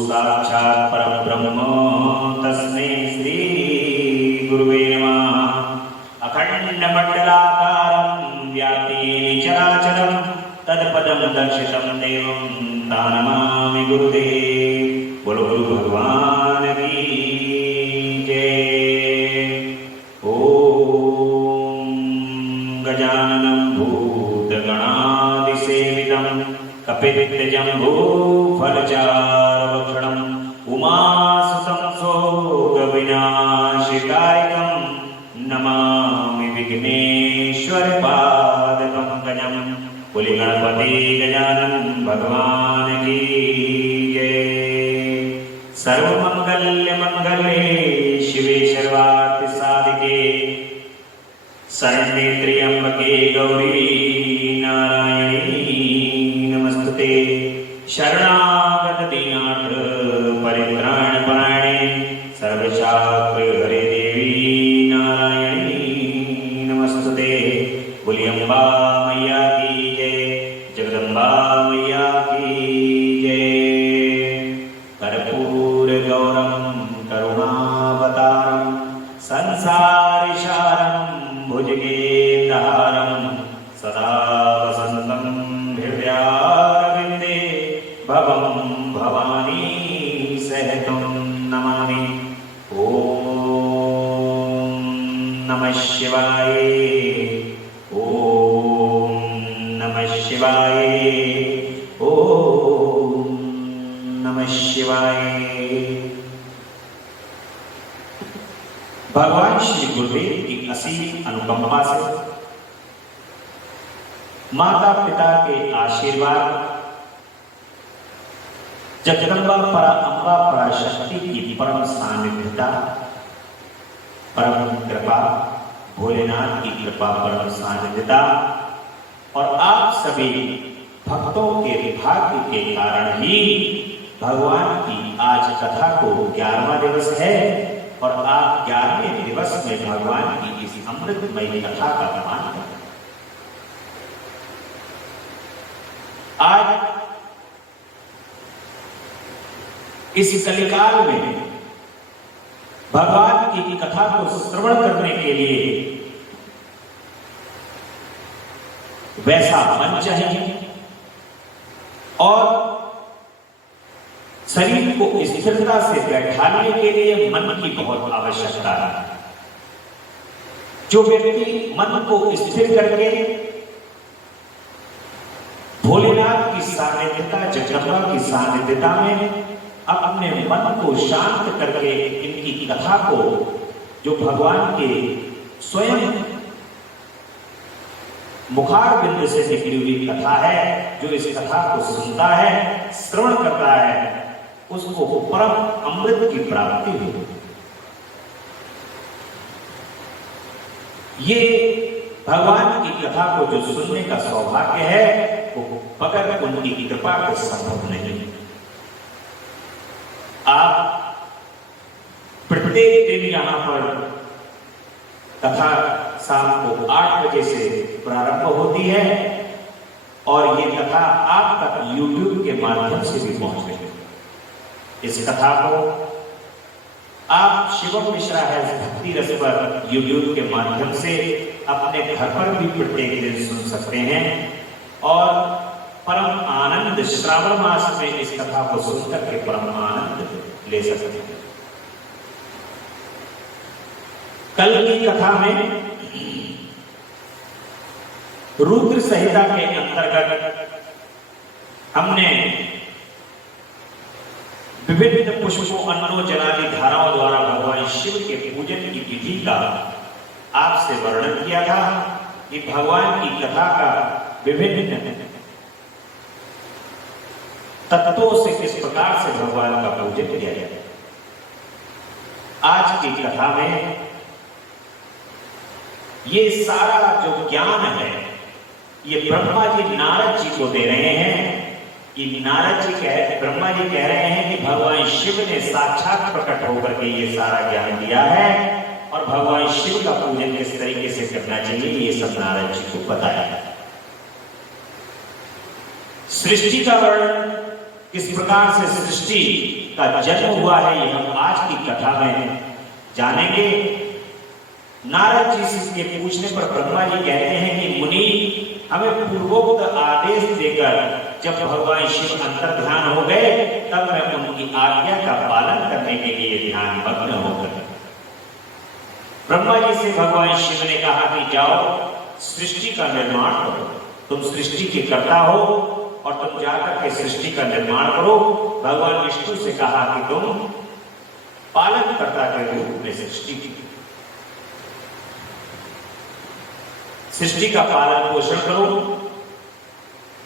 साक्षात् परब्रह्म तस्मै श्री गुरुवे नमः। अखण्डमण्डलाकारं व्याप्ति चराचरं तत्पदं दर्शितं देवं तानमामि गुरुदेव। बोलो गुरु भगवान की जय। ओम गजाननं भूतगणादिसेवितं कपित्तजम्बूफलचारुभक्षणं उमासुतं शोकविनाशकारिणं नमामि विघ्नेश्वरपादपङ्कजं। बोले गणपति गजानन भगवान की जय। सर्वमंगल्यमंगल्ये शिवे सर्वार्थसाधिके शरण्ये त्र्यंबके गौरी नारायणी नमस्तुते। शरणागत दीनाथ परित्राणपरायणे सर्वशास्त्र हरे देवी नारायणी नमस्तुते। बोली अम्बा मैया की जय, जगदम्बा मैया की जय। कर्पूर गौरम करुणावतारम संसारसारं भुजगेन्द्रहारं सदा वसन्तं हृदयारविन्दे भवं भवानी सहितं नमामि। ओम नमः शिवाय, ओम नमः शिवाय, ओम नमः शिवाय। भगवान श्री गुरुदेव की असीम अनुकंपा से, माता पिता के आशीर्वाद, जगदम्बा परा अम्बा पराशक्ति की परम सानिध्यता, परम कृपा, भोलेनाथ की कृपा परम सानिध्यता और आप सभी भक्तों के भाग्य के कारण ही भगवान की आज कथा को 11वां दिवस है और आप 11वें दिवस में भगवान की इस अमृतमयी कथा का पान करें। आज इस कलिकाल में भगवान की कथा को श्रवण करने के लिए वैसा मन चाहिए और शरीर को स्थिरता से बैठाने के लिए मन की बहुत आवश्यकता है। जो व्यक्ति मन को स्थिर करके भोलेनाथ की सानिध्यता, जगदम्बा की सानिध्यता में अपने मन को शांत करके इनकी कथा को, जो भगवान के स्वयं मुखार बिंदु से निकली हुई कथा है, जो इस कथा को सुनता है, श्रवण करता है, उसको परम अमृत की प्राप्ति हुई। ये भगवान की कथा को जो सुनने का सौभाग्य है वो बगैर उनकी कृपा के संभव नहीं। आप प्रत्येक दिन यहां पर कथा शाम को 8 बजे से प्रारंभ होती है और ये कथा आप तक YouTube के माध्यम से भी पहुंच रही है। इस कथा को आप शिवम मिश्रा है भक्ति रस पर YouTube के माध्यम से अपने घर पर भी प्रत्येक दिन सुन सकते हैं और परम आनंद श्रावण मास में इस कथा को सुनकर के परम आनंद ले सकते हैं। कल की कथा में रुद्र संहिता के अंतर्गत हमने विभिन्न पुष्पों, अन्नों, जलादि धाराओं द्वारा भगवान शिव के पूजन की विधि का आपसे वर्णन किया था कि भगवान की कथा का विभिन्न तत्वों से किस प्रकार से भगवान का पूजन किया जाए। आज की कथा में ये सारा जो ज्ञान है ये ब्रह्मा जी नारद जी को दे रहे हैं। कि नारद जी ब्रह्मा जी कह रहे हैं कि भगवान शिव ने साक्षात प्रकट होकर के ये सारा ज्ञान दिया है और भगवान शिव का पूजन किस तरीके से करना चाहिए ये सब नारद जी को बताया है। सृष्टि का वर्णन किस प्रकार से सृष्टि का जन्म हुआ है, ये हम आज की कथा में जानेंगे। नारद जी से पूछने पर ब्रह्मा जी कहते हैं कि मुनि, हमें पूर्वोक्त आदेश देकर जब भगवान शिव अंतर ध्यान हो गए, तब मैं उनकी आज्ञा का पालन करने के लिए ध्यान मग्न हो गए। ब्रह्मा जी से भगवान शिव ने कहा कि जाओ सृष्टि का निर्माण करो, तुम सृष्टि के कर्ता हो और तुम जाकर के सृष्टि का निर्माण करो। भगवान विष्णु से कहा कि तुम पालन कर्ता के रूप में सृष्टि का पालन पोषण करो।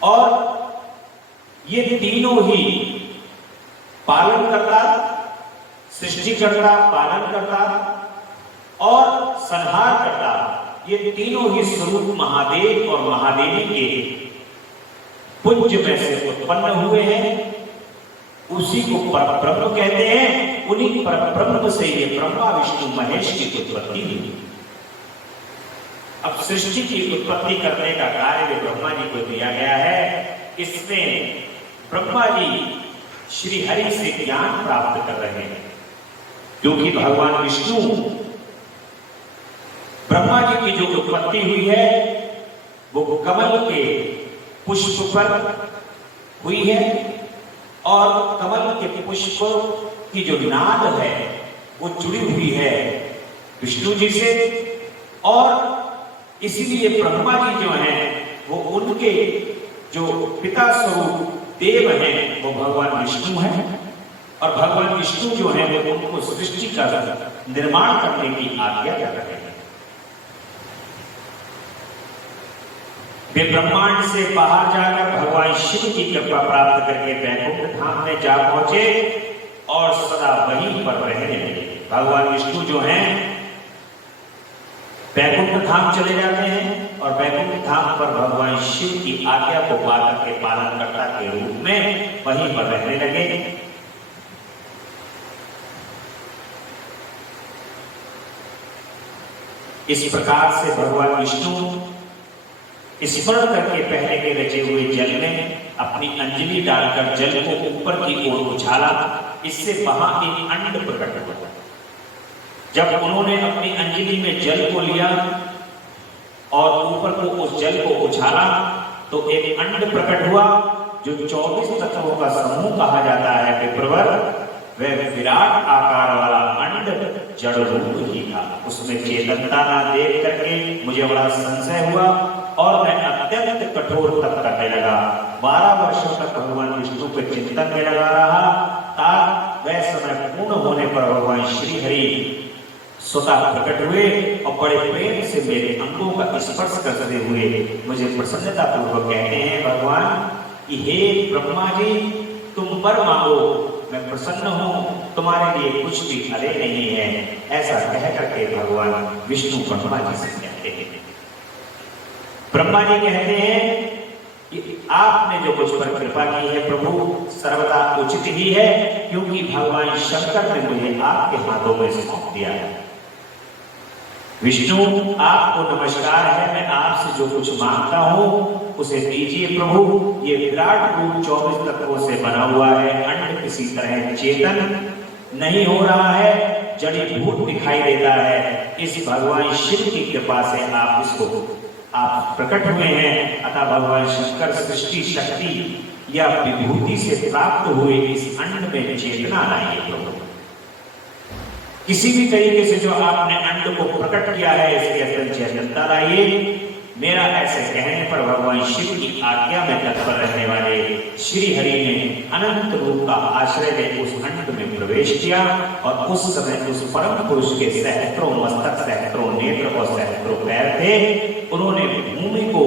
और ये तीनों ही पालन करता, सृष्टि करता, पालन करता और संहार करता, ये तीनों ही स्वरूप महादेव और महादेवी के पुंज में से उत्पन्न हुए हैं। उसी को परब्रह्म कहते हैं। उन्हीं परब्रह्म से ये ब्रह्मा विष्णु महेश की उत्पत्ति हुई। अब सृष्टि की उत्पत्ति करने का कार्य भी ब्रह्मा जी को दिया गया है। इसमें ब्रह्मा जी श्री हरि से ज्ञान प्राप्त कर रहे हैं, क्योंकि भगवान विष्णु ब्रह्मा जी की जो उत्पत्ति हुई है वो कमल के पुष्प पर हुई है, और कमल के पुष्प की जो नाद है वो जुड़ी हुई है विष्णु जी से। और इसीलिए ब्रह्मा जी जो हैं वो उनके जो पिता स्वरूप देव हैं वो भगवान विष्णु हैं, और भगवान विष्णु जो है वो उनको सृष्टि का निर्माण करने की आज्ञा कर रहे हैं। वे ब्रह्मांड से बाहर जाकर भगवान शिव की कृपा प्राप्त करके वैकुंठ धाम में जा पहुंचे और सदा वहीं पर रहने लगे। भगवान विष्णु जो हैं वैकुंठ धाम चले जाते हैं और वैकुंठ धाम पर भगवान शिव की आज्ञा को पालन के पालनकर्ता के रूप में वहीं पर रहने लगे। इस प्रकार से भगवान विष्णु स्मरण करके पहले के रचे हुए जल में अपनी अंजलि डालकर जल को ऊपर की ओर उछाला। इससे वहां एक अंड प्रकट हुआ। जब उन्होंने अपनी अंजलि में जल को लिया और ऊपर को उस जल को उछाला तो एक अंड प्रकट हुआ, जो 24 तत्वों का समूह कहा जाता है विप्रवर। वह विराट आकार वाला अंड जड़ रूप ही था। उसमें चेतनता ना देख करके मुझे बड़ा संशय हुआ और मैं अत्यंत कठोर तप करने लगा। 12 वर्षों तक भगवान विष्णु के चिंतन में लगा रहा। वह समय पूर्ण होने पर भगवान श्री हरि स्वतः प्रकट हुए और बड़े प्रेम से मेरे अंगों का स्पर्श करते हुए मुझे प्रसन्नता पूर्वक कहते हैं, भगवान कि हे ब्रह्मा जी, तुम वर मांगो, मैं प्रसन्न हूं, तुम्हारे लिए कुछ भी अरे नहीं है। ऐसा कह करके भगवान विष्णु ब्रह्मा जी से कहते हैं। ब्रह्मा जी कहते हैं कि आपने जो मुझ पर कृपा की है प्रभु सर्वदा उचित ही है, क्योंकि भगवान शंकर ने मुझे आपके हाथों में सौंप दिया है। विष्णु आपको नमस्कार है, मैं आपसे जो कुछ मांगता हूं उसे दीजिए प्रभु। ये विराट रूप 24 तत्वों से बना हुआ है। अंड किसी तरह चेतन नहीं हो रहा है, जड़ी भूत दिखाई देता है। इस भगवान शिव की कृपा से आप प्रकट हुए हैं। अतः भगवान शंकर सृष्टि शक्ति या विभूति से प्राप्त हुए इस अंड में चेतना लाइए प्रभु। किसी भी तरीके से जो आपने अंड को प्रकट किया है इसके अंदर चेतनता लाइए। मेरा ऐसे कहने पर भगवान शिव की आज्ञा में तत्पर रहने वाले श्री हरि ने अनंत रूप का आश्रय ले उस अंड में प्रवेश किया और उस समय उस परम पुरुष के सहस्त्रों मस्तक, सहस्त्रों नेत्र और सहस्त्रों पैर थे। उन्होंने भूमि को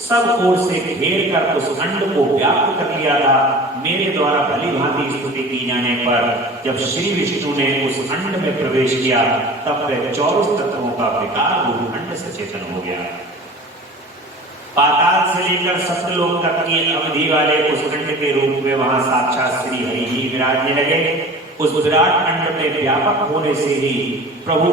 सब ओर से घेर कर उस अंड को व्याप्त कर लिया था। मेरे द्वारा भली भांति स्तुति की जाने पर जब श्री विष्णु ने उस अंड में प्रवेश किया तब वह 24 तत्वों का विकार रूप अंड से चेतन हो गया। पाताल से लेकर सप्तलोक तक की अवधि वाले उस अंड के रूप में वहां साक्षात श्री हरि ही विराजने लगे। उस विराट अंड में व्यापक होने से ही प्रभु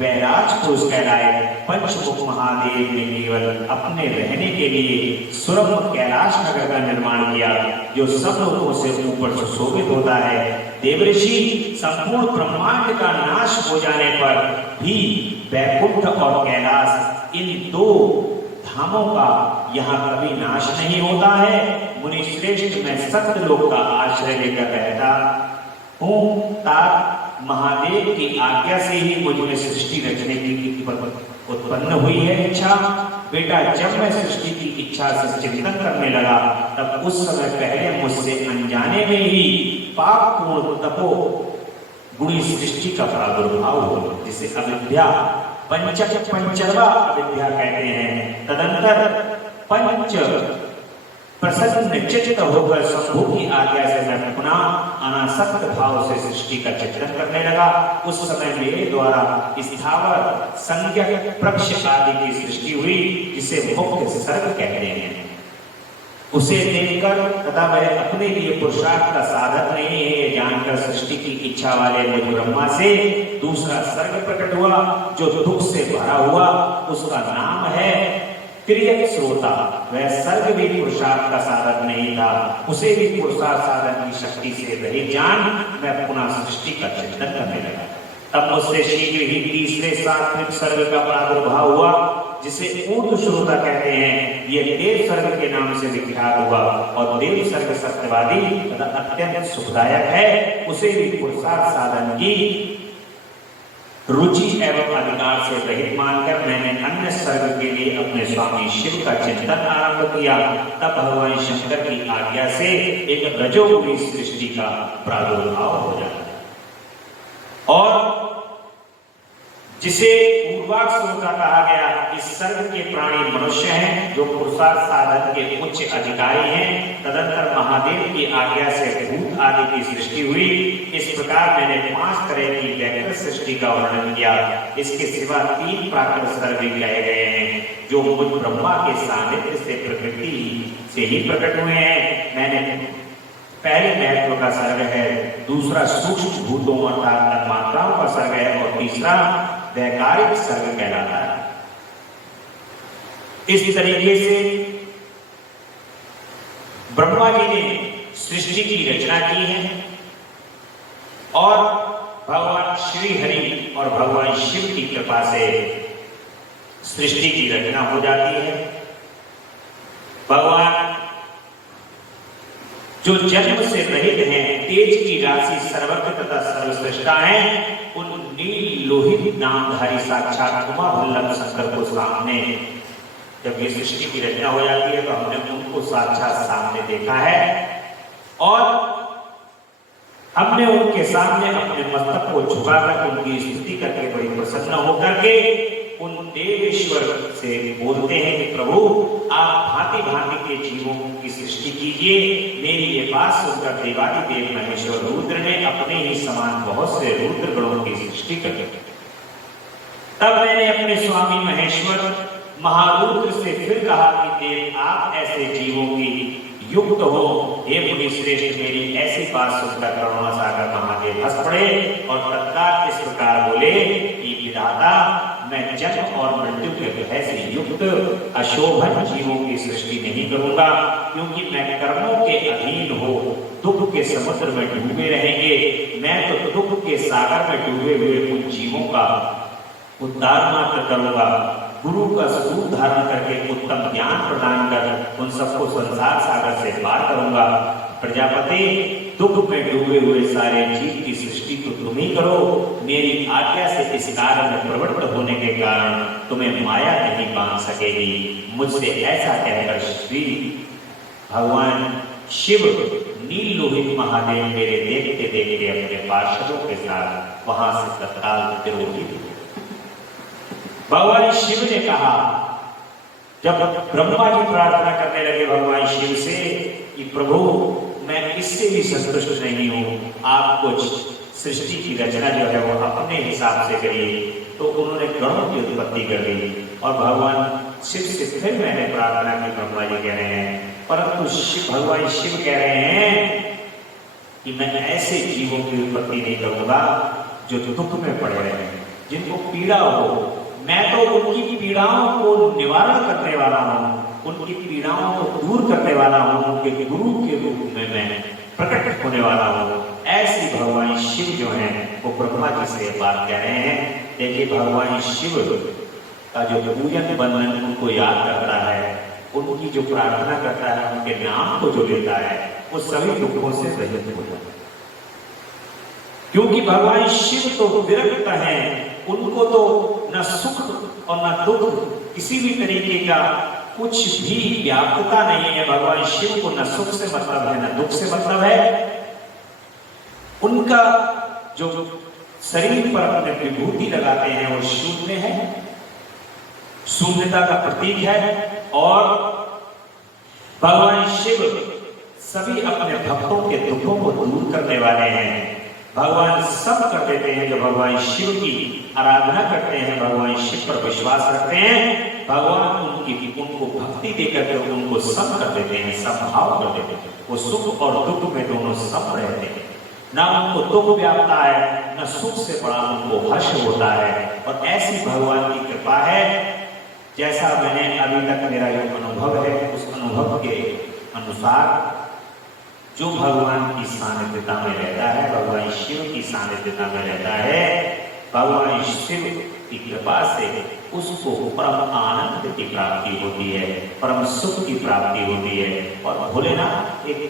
वैराज पुरुष कहलाए। पंचमुख महादेव ने केवल अपने रहने के लिए सुरम्य कैलाश नगर का निर्माण किया, जो सब लोगों से ऊपर सुशोभित होता है। देवऋषि संपूर्ण ब्रह्मांड का नाश हो जाने पर भी वैकुंठ और कैलाश, इन दो धामों का यहाँ कभी नाश नहीं होता है। मुनि श्रेष्ठ, मैं सत्य लोक का आश्रय लेकर रहता हूँ। तात महादेव की आज्ञा से ही मुझ में सृष्टि रचने की उत्पन्न हुई है इच्छा। बेटा, जब मैं सृष्टि की इच्छा से चिंतन करने लगा, तब उस समय पहले मुझसे अनजाने में ही पाप पूर्ण तपो गुणी सृष्टि का प्रादुर्भाव हो, जिसे अविद्या पंचरवा अविद्या कहते हैं। तदंतर पंच प्रसन्न चित्त होकर शंभु की आज्ञा से मैं पुनः अनासक्त भाव से सृष्टि का चिंतन करने लगा। उस समय मेरे द्वारा स्थावर संज्ञक वृक्ष आदि की सृष्टि हुई, जिसे मुख्य सर्ग कहते हैं। उसे देखकर तथा वह अपने लिए पुरुषार्थ का साधन नहीं है जानकर सृष्टि की इच्छा वाले मुझ ब्रह्मा से दूसरा सर्ग प्रकट हुआ, जो दुख से भरा हुआ। उसका नाम है क्रियक श्रोता। वह सर्ग भी पुरुषार्थ का साधन नहीं था, उसे भी पुरुषार्थ साधन की शक्ति से रहित जान मैं पुनः सृष्टि का चिंतन करने लगा। तब मुझसे शीघ्र ही तीसरे सात्विक सर्ग का प्रादुर्भाव हुआ, जिसे ऊर्ध्व श्रोता कहते हैं। यह देव सर्ग के नाम से विख्यात हुआ, और देव सर्ग सत्यवादी तथा अत्यंत सुखदायक है। उसे भी पुरुषार्थ साधन की रुचि एवं अधिकार से रहित मानकर मैंने अन्य सर्ग के लिए अपने स्वामी शिव का चिंतन आरंभ किया। तब भगवान शंकर की आज्ञा से एक रजोगुणी सृष्टि का प्रादुर्भाव हो जाता है, और जिसे पूर्वाक श्रोता कहा गया। इस सर्ग के प्राणी मनुष्य हैं, जो पुरुषार्थ साधन के उच्च अधिकारी हैं। तदंतर महादेव की आज्ञा से भूत आदि की सृष्टि हुई। इस प्रकार मैंने 5 तरह की वैकृत सृष्टि का वर्णन किया। इसके सिवा 3 प्राकृत सर्ग कहे गए हैं, जो मुझ ब्रह्मा के सानिध्य से प्रकृति से ही प्रकट हुए हैं। मैंने पहले महत्व का सर्ग है, दूसरा सूक्ष्म भूतों अर्थात तन्मात्राओं का सर्ग है, और तीसरा वैकारिक सर्ग कहलाता है। इस तरीके से ब्रह्मा जी ने सृष्टि की रचना की है, और भगवान श्री हरि और भगवान शिव की कृपा से सृष्टि की रचना हो जाती है। भगवान जो जन्म से रहित हैं, तेज की राशि सर्वज्ञ तथा सर्वश्रेष्ठा हैं, उन नील लोहित नामधारी साक्षात उमा वल्लभ शंकर को सामने जब ये सृष्टि की रचना हो जाती है, तो हमने उनको साक्षात सामने देखा है, और हमने उनके सामने अपने मस्तक को झुकाकर उनकी स्तुति करके बड़ी प्रसन्न होकर के उन देवेश्वर से बोलते हैं कि प्रभु, आप भांति भांति के जीवों की सृष्टि कीजिए। मेरी ये बात सुनकर देवादिदेव महेश्वर रुद्र ने अपने ही समान बहुत से रुद्र गणों की सृष्टि कर। तब मैंने अपने स्वामी महेश्वर महारुद्र से फिर कहा कि देव, आप ऐसे जीवों की युक्त हो। हे मुनि श्रेष्ठ, मेरी ऐसी बात सुनकर करुणा सागर महादेव हंस पड़े और तत्काल इस प्रकार बोले कि विधाता, मैं जन्म और मृत्यु के भय से युक्त अशोभन जीवों की सृष्टि नहीं करूंगा, क्योंकि मैं कर्मों के अधीन हो दुख के समुद्र में डूबे रहेंगे। मैं तो दुख के सागर में डूबे हुए उन जीवों का उद्धार मात्र करूंगा। गुरु का स्वरूप धारण करके उत्तम ज्ञान प्रदान कर उन सबको संसार सागर से पार करूंगा। प्रजापति, दुख में डूबे हुए सारे जीव की सृष्टि तो तुम ही करो। मेरी आज्ञा से इस कार्य में प्रवृत्त होने के कारण तुम्हें माया नहीं बांध सकेगी। मुझसे ऐसा कहकर श्री भगवान शिव नील लोहित महादेव मेरे देखते देखते अपने पार्षदों के साथ वहां से तत्काल तिरोहित। भगवान शिव ने कहा, जब ब्रह्मा जी प्रार्थना करने लगे भगवान शिव से कि प्रभु, मैं इससे भी संतुष्ट नहीं हूं, आप कुछ सृष्टि की रचना जो है वो अपने हिसाब से करिए। तो उन्होंने गणों की उत्पत्ति कर दी, और भगवान शिव से फिर मैंने प्रार्थना की। ब्रह्मा जी कह रहे हैं, परंतु भगवान शिव कह रहे हैं कि मैं ऐसे जीवों की उत्पत्ति नहीं करूंगा जो दुख में पड़े रहे हैं। जिनको पीड़ा हो, मैं तो उनकी पीड़ाओं को निवारण करने वाला हूं, उनकी पीड़ाओं को दूर करने वाला हूं, उनके गुरु के रूप में मैं प्रकट होने वाला हूं। ऐसी भगवान शिव जो हैं वो ब्रह्मा जी से बात कह रहे हैं। देखिए भगवान शिव का जो पूजन बंधन उनको याद करता है, उनकी जो प्रार्थना करता है, उनके नाम को जो लेता है, वो सभी दुखों से रहित हो जाता है। क्योंकि भगवान शिव तो विरक्त हैं, उनको तो न सुख और न दुख किसी भी तरीके का कुछ भी व्याप्तता नहीं है। भगवान शिव को न सुख से मतलब है न दुख से मतलब है। उनका जो शरीर पर अपने विभूति लगाते हैं वो शून्य है, शून्यता का प्रतीक है। और भगवान शिव सभी अपने भक्तों के दुखों को दूर करने वाले हैं। भगवान सब कर देते हैं जो भगवान शिव की आराधना करते हैं, भगवान शिव पर विश्वास रखते हैं, भगवान उनको भक्ति देकर के उनको सम कर देते हैं, समभाव कर देते हैं। वो सुख और दुख में दोनों सम रहते हैं, ना उनको दुख व्यापता है न सुख से बड़ा उनको हर्ष होता है। और ऐसी भगवान की कृपा है, जैसा मैंने अभी तक मेरा जो अनुभव है उस अनुभव के अनुसार जो भगवान की सानिध्यता में रहता है, भगवान शिव की सानिध्यता में रहता है, भगवान शिव की कृपा से उसको परम आनंद की प्राप्ति होती है, परम सुख की प्राप्ति होती है। और भोलेनाथ एक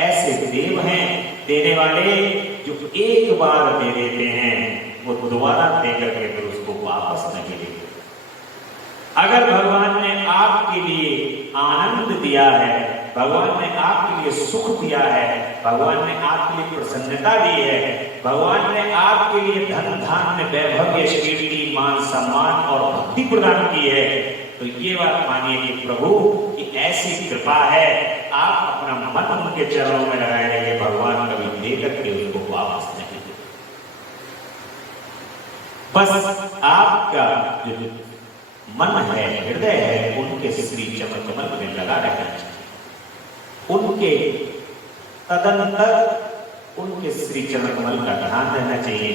ऐसे देव हैं देने वाले जो एक बार दे देते हैं, वो दोबारा देकर के फिर उसको वापस नहीं देते। अगर भगवान ने आपके लिए आनंद दिया है, भगवान ने आपके लिए सुख दिया है, भगवान ने आपके लिए प्रसन्नता दी है, भगवान ने आपके लिए धन धान्य वैभव कीर्ति मान सम्मान और भक्ति प्रदान की है, तो ये बात मानिए कि प्रभु की ऐसी कृपा है, आप अपना मन उनके चरणों में लगाए रहिए, भगवान कभी देकर के उसको वापस नहीं देते। बस आपका जो मन है, हृदय है, उनके श्री चमक में लगा रहना चाहिए, उनके तदंतर उनके श्री चरण कमल का ध्यान रहना चाहिए।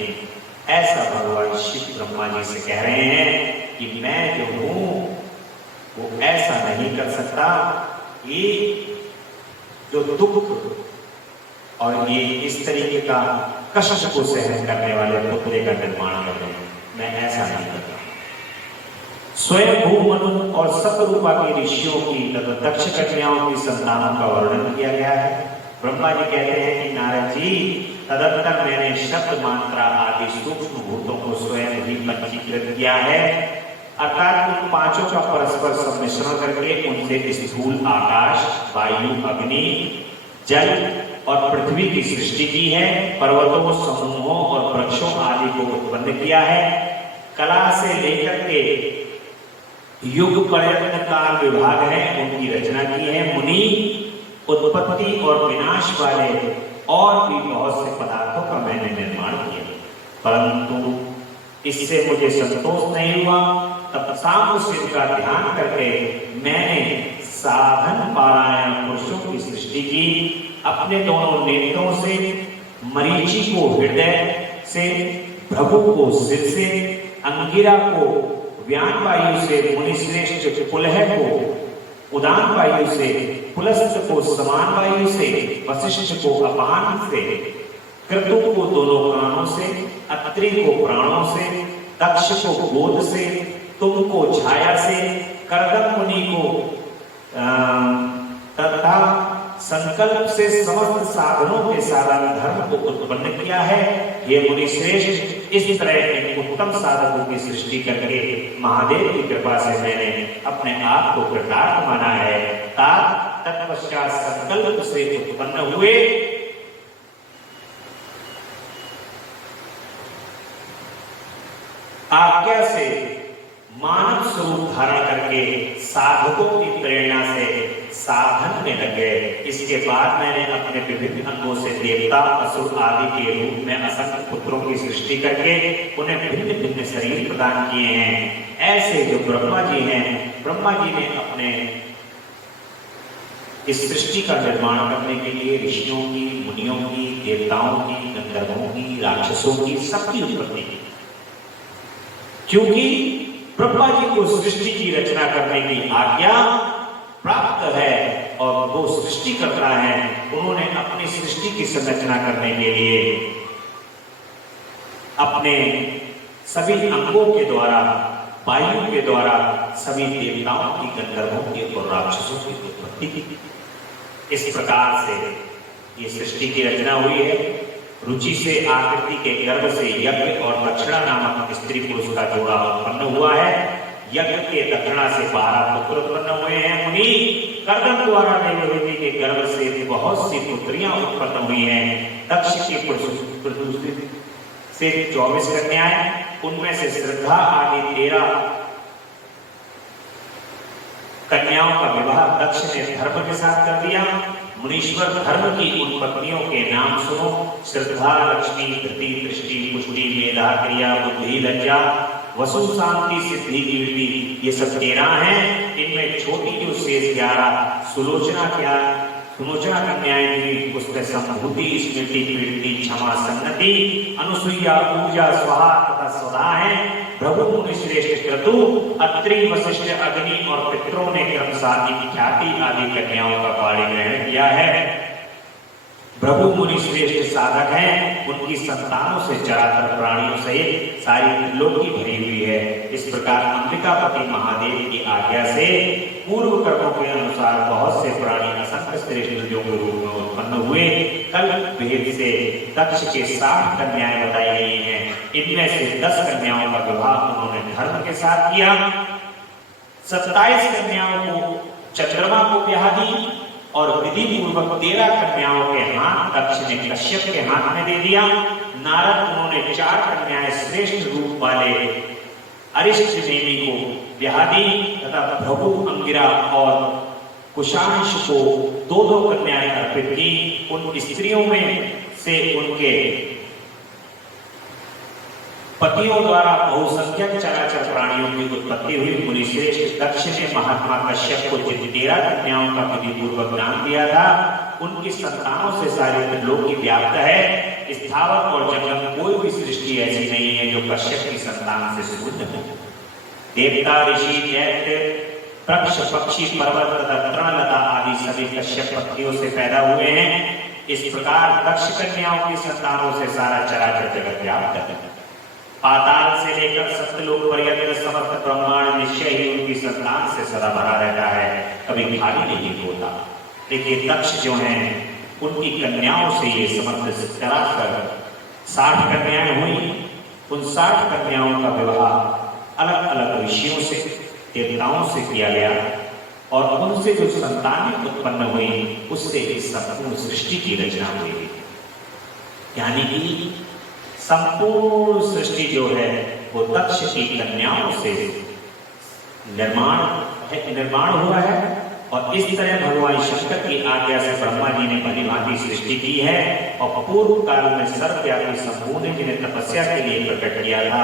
ऐसा भगवान शिव ब्रह्मा जी से कह रहे हैं कि मैं जो हूं वो ऐसा नहीं कर सकता, ये जो दुख और ये इस तरीके का कष्ट को सहन करने वाले पुतले का निर्माण कर रहे हैं, मैं ऐसा नहीं करता। स्वयं भूमनु और सतरूपा के ऋषियों की तथा दक्ष कन्याओं की संतानों का वर्णन किया गया है। ब्रह्मा जी कहते हैं कि नारद जी, तदंतर मैंने शब्द मात्रा आदि सूक्ष्म भूतों को स्वयं ही पंजीकृत किया है, अर्थात उन पांचों का परस्पर सम्मिश्रण करके उनसे स्थूल आकाश, वायु, अग्नि, जल और पृथ्वी की सृष्टि की है, पर्वतों, समूहों और वृक्षों आदि को उत्पन्न किया है, कला से लेकर के युग पर्यंत काल विभाग है उनकी रचना की है, मुनि उत्पत्ति और विनाश वाले और भी बहुत से पदार्थों का मैंने निर्माण किया, परंतु इससे मुझे संतोष नहीं हुआ। तब सांब शिव का ध्यान करके मैंने साधन पारायण पुरुषों की सृष्टि की, अपने दोनों नेत्रों से, मरीचि को हृदय से, भृगु को सिर से, अंगिरा को व्यान वायु से, मुनिश्रेष्ठ पुलह को उदान वायु से, पुलस्त को समान वायु से, वशिष्ठ को अपान से, क्रतु को दोनों प्राणों से, अत्रि को प्राणों से, दक्ष को गोद से, तुम को छाया से, करदम मुनि को तथा संकल्प से समस्त साधनों के साधन धर्म को उत्पन्न किया है। ये मुनि श्रेष्ठ, इस तरह के उत्तम साधकों की सृष्टि करके महादेव की कृपा से मैंने अपने आप को कृतार्थ माना है। तत्पश्चात संकल्प से उत्पन्न हुए आज्ञा से मानव स्वरूप धारण करके साधकों की प्रेरणा से साधन में लगे। इसके बाद मैंने अपने विभिन्न अंगों से देवता, असुर आदि के रूप में असंख्य पुत्रों की सृष्टि करके उन्हें भिन्न भिन्न शरीर प्रदान किए हैं। ऐसे जो ब्रह्मा जी हैं, ब्रह्मा जी ने अपने इस सृष्टि का निर्माण करने के लिए ऋषियों की, मुनियों की, देवताओं की, गंधर्वों की, राक्षसों की, सबकी उत्पत्ति की। क्योंकि ब्रह्मा जी को सृष्टि की रचना करने की आज्ञा प्राप्त है और वो सृष्टि करता है। उन्होंने अपनी सृष्टि की संरचना करने के लिए अपने सभी अंगों के द्वारा, वायु के द्वारा सभी देवताओं की, गंधर्वों की और राक्षसों की उत्पत्ति की। इस प्रकार से ये सृष्टि की रचना हुई है। रुचि से आकृति के गर्भ से यज्ञ और दक्षिणा नामक स्त्री पुरुष का जोड़ा उत्पन्न हुआ है। यज्ञ के दक्षिणा से 12 पुत्र उत्पन्न हुए हैं। मुनि कर्दम द्वारा देवहूति के गर्भ से बहुत सी पुत्रियां उत्पन्न हुई हैं। दक्ष के पुरुष से 24 कन्याएं, उनमें से श्रद्धा आदि 13 कन्याओं का विवाह दक्ष ने धर्म के साथ कर दिया। मुनीश्वर धर्म की उन पत्नियों के नाम सुनो। श्रद्धा, लक्ष्मी, धृति, दृष्टि, पुष्टि, मेधा, क्रिया, बुद्धि, लज्जा, वसु, शांति, सिद्धि, कीर्ति, ये सब 13 हैं। इनमें छोटी जो शेष 11 सुलोचना कन्याएं थी, उसमें संभूति, स्मृति, कीर्ति, क्षमा, सन्नति, अनुसुईया, पूजा, स्वाहा तथा स्वधा है। प्रभु मुनि श्रेष्ठ क्रतु, अत्रि, वशिष्ठ, अग्नि और पितरों ने क्रमशः ख्याति आदि कन्याओं का पाणी ग्रहण किया है। प्रभु मुनि श्रेष्ठ साधक हैं। उनकी संतानों से चराचर प्राणियों सहित सारी त्रिलोकी भरी हुई है। इस प्रकार अंबिकापति महादेव की आज्ञा से पूर्व कर्मों के अनुसार बहुत से प्राणी असंख्य श्रेष्ठ के रूप में उत्पन्न हुए। कल भेद से दक्ष के 60 कन्याएं बताई गई हैं। इनमें से 10 कन्याओं का विवाह उन्होंने धर्म के साथ किया। 27 कन्याओं को चंद्रमा को ब्याह दी और विधि पूर्वक 13 कन्याओं के हाथ दक्ष ने कश्यप के हाथ में दे दिया। नारद उन्होंने 4 कन्याएं श्रेष्ठ रूप वाले अरिष्ट नेमी को ब्याह दी तथा प्रभु अंगिरा और कुशांश को 2-2 कन्याएं अर्पित की। उन स्त्रियों में से उनके पतियों द्वारा बहुसंख्यक चराचर प्राणियों की उत्पत्ति हुई। मुनिश्रेष्ठ दक्ष ने महात्मा कश्यप को जिन 13 कन्याओं का विधि पूर्वक दान दिया था, उनकी संतानों से सारे त्रिलोकी व्याप्त है। स्थावर और जंगम कोई भी सृष्टि ऐसी नहीं है जो कश्यप की संतान से शून्य हो। देवता, ऋषि, दैत्य, वृक्ष, पक्षी, पर्वत तथा तृणलता आदि सभी कश्यप पत्नियों से पैदा हुए हैं। इस प्रकार दक्ष कन्याओं की संतानों से सारा चराचर जगत व्याप्त है। पाताल से लेकर सत्यलोक पर्यंत समस्त ब्रह्मांड निश्चय ही उनकी संतान से सदा भरा रहता है, कभी खाली नहीं होता। देखिए दक्ष जो हैं उनकी कन्याओं से ये समस्त चराचर 60 कन्याएं हुई। उन 60 कन्याओं का विवाह अलग अलग ऋषियों से, देवताओं से किया गया और उनसे जो संतानें उत्पन्न हुई उससे इस संपूर्ण सृष्टि की रचना हुई। यानी कि संपूर्ण सृष्टि जो है वो दक्ष की कन्याओं से निर्माण हुआ है। और इस तरह भगवान शंकर की आज्ञा से ब्रह्मा जी ने भलीभांति सृष्टि की है और पूर्व काल में सर्वव्यापी शंभु ने जिन्हें तपस्या के लिए प्रकट किया था,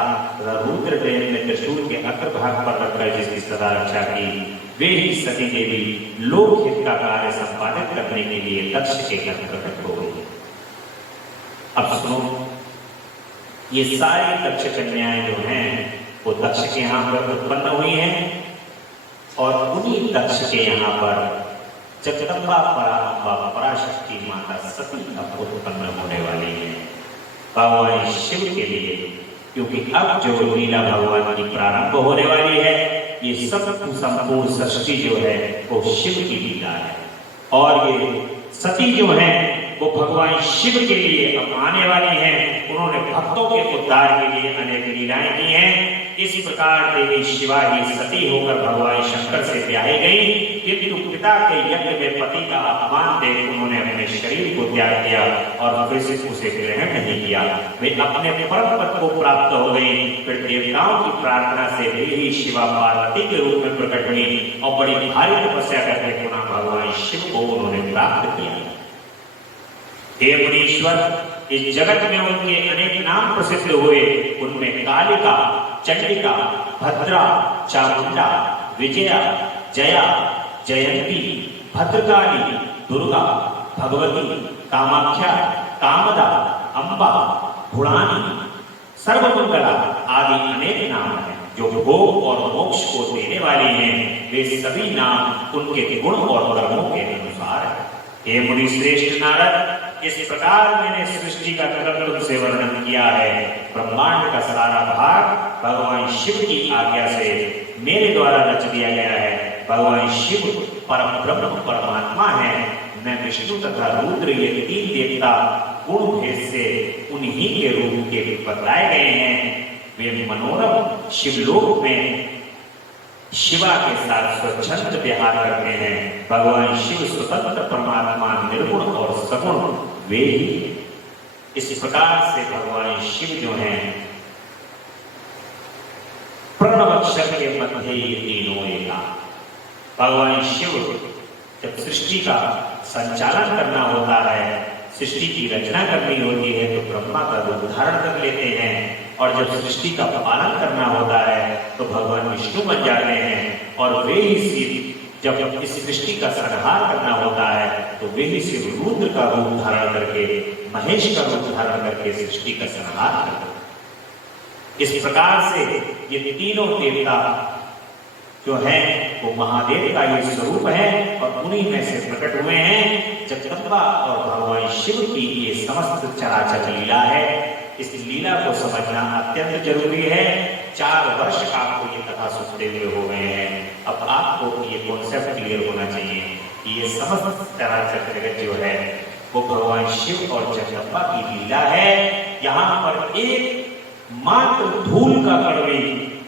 रुद्रदेव ने त्रिशूल के अग्रभाग पर रखकर जिसकी सदा रक्षा की, वे ही सती देवी लोकहित का कार्य संपादित करने के लिए दक्ष के घर प्रकट हो गई। अब सुनो, ये सारी दक्ष कन्याएं जो हैं वो दक्ष के यहाँ पर उत्पन्न हुई हैं और उन्हीं दक्ष के यहाँ पर जगदम्बा पराम्बा पराशक्ति माता सती अब उत्पन्न होने वाली है भगवान शिव के लिए। क्योंकि अब जो लीला भगवान की प्रारंभ होने वाली है, ये सब संपूर्ण सृष्टि जो है वो शिव की लीला है। और ये सती जो है वो भगवान शिव के लिए अब आने वाली हैं। उन्होंने भक्तों के उद्धार के लिए अनेक लीलाएं की हैं। इस प्रकार देवी शिवा ही सती होकर भगवान शंकर से ब्याही गई, किंतु पिता के यज्ञ में पति का अपमान देख उन्होंने अपने शरीर को त्याग किया और फिर से उसे ग्रहण नहीं किया। वे अपने परम पद को प्राप्त हो गई। फिर देवताओं की प्रार्थना से वे ही शिवा पार्वती के रूप में प्रकट हुई और बड़ी भारी तपस्या करके पुनः भगवान शिव को उन्होंने प्राप्त किया। हे मुनीश्वर, इस जगत में उनके अनेक नाम प्रसिद्ध हुए। उनमें कालिका, चंडिका, भद्रा, चामुंडा, विजया, जया, जयंती, भद्रकाली, दुर्गा, भगवती, कामाख्या, कामदा, अंबा, भुड़ानी, सर्वमंगला आदि अनेक नाम हैं। जो भोग और मोक्ष को देने वाली हैं, वे सभी नाम उनके गुण और कर्मों के अनुसार है। हे मुनि श्रेष्ठ नारद, इस प्रकार मैंने सृष्टि का क्रम तुमसे वर्णन किया है। ब्रह्मांड का सारा भाग भगवान शिव की आज्ञा से मेरे द्वारा रच दिया गया है। भगवान शिव परम ब्रह्म परमात्मा है। मैं विष्णु तथा रुद्र ये तीन देवता गुण भेद से उन्हीं के रूप के बताए गए हैं। वे मनोरम शिवलोक में शिवा के साथ स्वच्छंद विहार करते हैं। भगवान शिव स्वतंत्र परमात्मा निर्गुण और सगुण वे ही। इस प्रकार से भगवान शिव जो हैं प्रणवक्षर के मध्य ये तीनों एका। भगवान शिव जब सृष्टि का संचालन करना होता है, सृष्टि की रचना करनी होती है, तो ब्रह्मा का रूप धारण कर लेते हैं। और जब सृष्टि का पालन करना होता है तो भगवान विष्णु बन जाते हैं। और वे ही शिव जब इस सृष्टि का संहार करना होता है तो वे ही शिव रुद्र का रूप धारण करके, महेश का रूप धारण करके सृष्टि का संहार करते हैं। इस प्रकार से ये तीनों देवता जो है वो महादेव का ये स्वरूप है और उन्हीं में से प्रकट हुए हैं। जगदम्बा और भगवान शिव की ये समस्त चराचर लीला है। इस लीला को समझना अत्यंत जरूरी है। 4 वर्ष आपको ये कथा सुनते हुए हो गए हैं। अब आपको ये कॉन्सेप्ट क्लियर होना चाहिए कि ये समस्त चराचर जगत जो है वो भगवान शिव और जगदम्बा की लीला है। यहाँ पर एक मात्र धूल का कण भी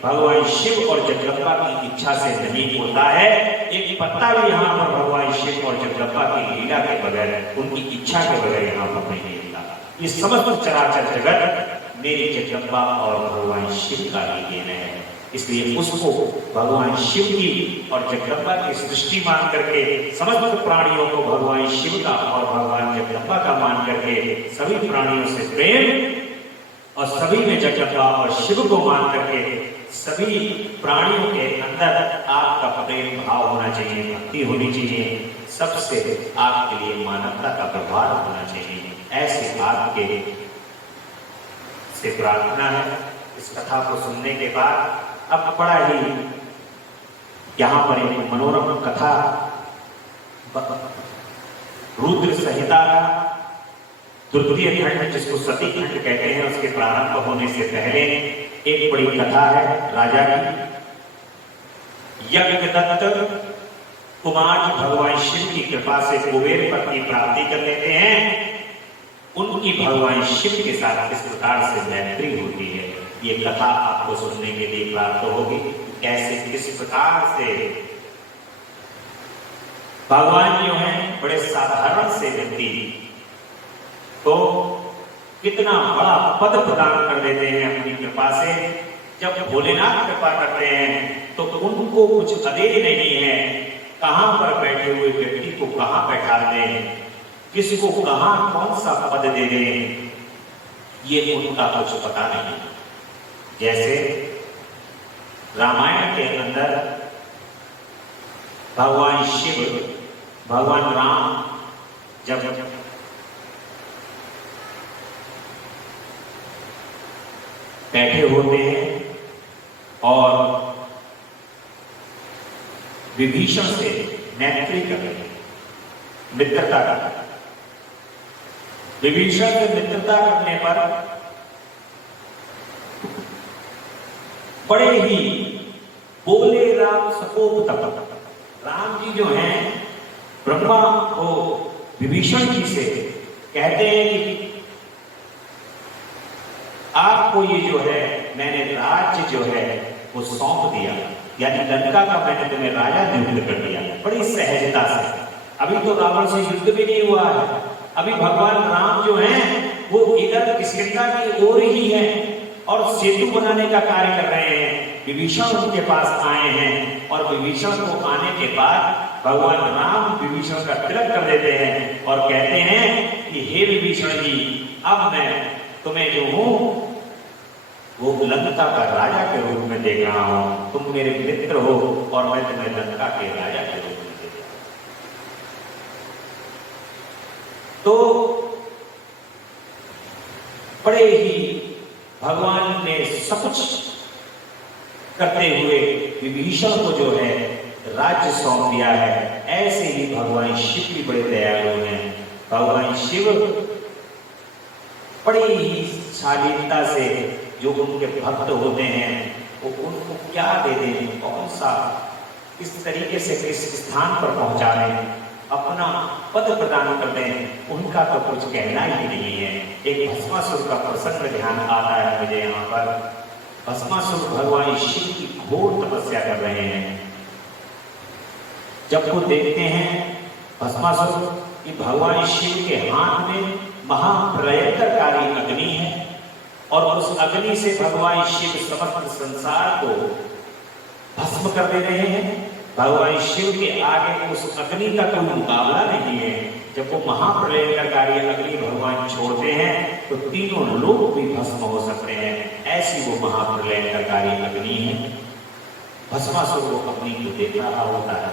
भगवान शिव और जगदम्बा की इच्छा से नहीं होता है। एक पत्ता भी यहाँ पर भगवान शिव और जगदम्बा की लीला के बगैर, उनकी इच्छा के बगैर यहाँ पर नहीं होता। ये समस्त चराचर जगत मेरी जगदम्बा और भगवान शिव का ही देन है। इसलिए उसको भगवान शिव की और जगदम्बा की सृष्टि मान करके, समस्त प्राणियों को भगवान शिव का और भगवान जगदम्बा का मान करके सभी प्राणियों से प्रेम और सभी में जगदम्बा और शिव को मान करके सभी प्राणियों के अंदर आपका प्रेम भाव होना चाहिए, भक्ति होनी चाहिए, सबसे आपके लिए मानवता का व्यवहार होना चाहिए। ऐसे आपके से प्रार्थना है। इस कथा को सुनने के बाद अब बड़ा ही यहाँ पर एक मनोरम कथा रुद्र संहिता का तृतीय खंड, जिसको सती खंड कहते हैं, उसके प्रारंभ होने से पहले एक बड़ी कथा है राजा की। यज्ञदत्त कुमार भगवान शिव की कृपा से कुबेर पद की प्राप्ति कर लेते हैं। उनकी भगवान शिव के साथ इस प्रकार से मैत्री होती है। ये कथा आपको सुनने के लिए प्राप्त होगी। कैसे, किस प्रकार से भगवान जो है बड़े साधारण से व्यक्ति तो कितना बड़ा पद प्रदान कर देते हैं अपनी कृपा से। जब भोलेनाथ कृपा करते हैं तो उनको कुछ अदेर नहीं है, कहां पर बैठे हुए व्यक्ति को कहां बैठा दें, किसको कहां कौन सा पद दे दें, ये उनका कुछ पता नहीं। जैसे रामायण के अंदर भगवान शिव, भगवान राम जब बैठे होते हैं और विभीषण से मैत्री करते हैं, मित्रता करते हैं। विभीषण से मित्रता करने पर बड़े ही बोले राम सकोप तप, राम जी जो हैं ब्रह्मा को विभीषण जी से कहते हैं कि आपको ये जो है मैंने राज्य जो है वो सौंप दिया, यानी लंका का मैंने तुम्हें राजा नियुक्त कर दिया, बड़ी सहजता से। अभी तो रावण से युद्ध भी नहीं हुआ है, अभी भगवान राम जो हैं वो इधर किष्किंधा की ओर ही हैं और सेतु बनाने का कार्य कर रहे हैं। विभीषण उनके पास आए हैं और विभीषण को आने के बाद भगवान राम विभीषण का तिलक कर देते हैं और कहते हैं कि हे विभीषण जी, अब मैं तुम्हें जो हूं वो लंका का राजा के रूप में देख रहा हूं। तुम मेरे मित्र हो और मैं तुम्हें लंका के राजा के रूप में देख रहा हूं। तो बड़े ही भगवान ने सब कुछ करते हुए विभीषण को जो है राज्य सौंप दिया है। ऐसे ही भगवान शिव भी बड़े दयालु हैं। भगवान शिव बड़ी ही शालीनता से जो उनके भक्त होते हैं वो उनको क्या दे दें, कौन सा किस तरीके से किस स्थान पर पहुंचा दें, अपना पद प्रदान कर दें, उनका तो कुछ कहना ही नहीं है। एक भस्मासुर का प्रसंग ध्यान आता है मुझे यहाँ पर। भस्मासुर भगवान शिव की घोर तपस्या कर रहे हैं। जब वो देखते हैं भस्मासुर कि भगवान शिव के हाथ में महाप्रलयंकरकारी अग्नि है और उस अग्नि से भगवान शिव समस्त संसार को भस्म कर दे रहे हैं। भगवान शिव के आगे उस अग्नि का कोई मुकाबला नहीं है। जब वो महाप्रलयंकरकारी अग्नि भगवान छोड़ते हैं तो तीनों लोग भी भस्म हो सकते हैं, ऐसी वो महाप्रलयंकरकारी अग्नि है। भस्मासुर वो अग्नि को देख रहा होता है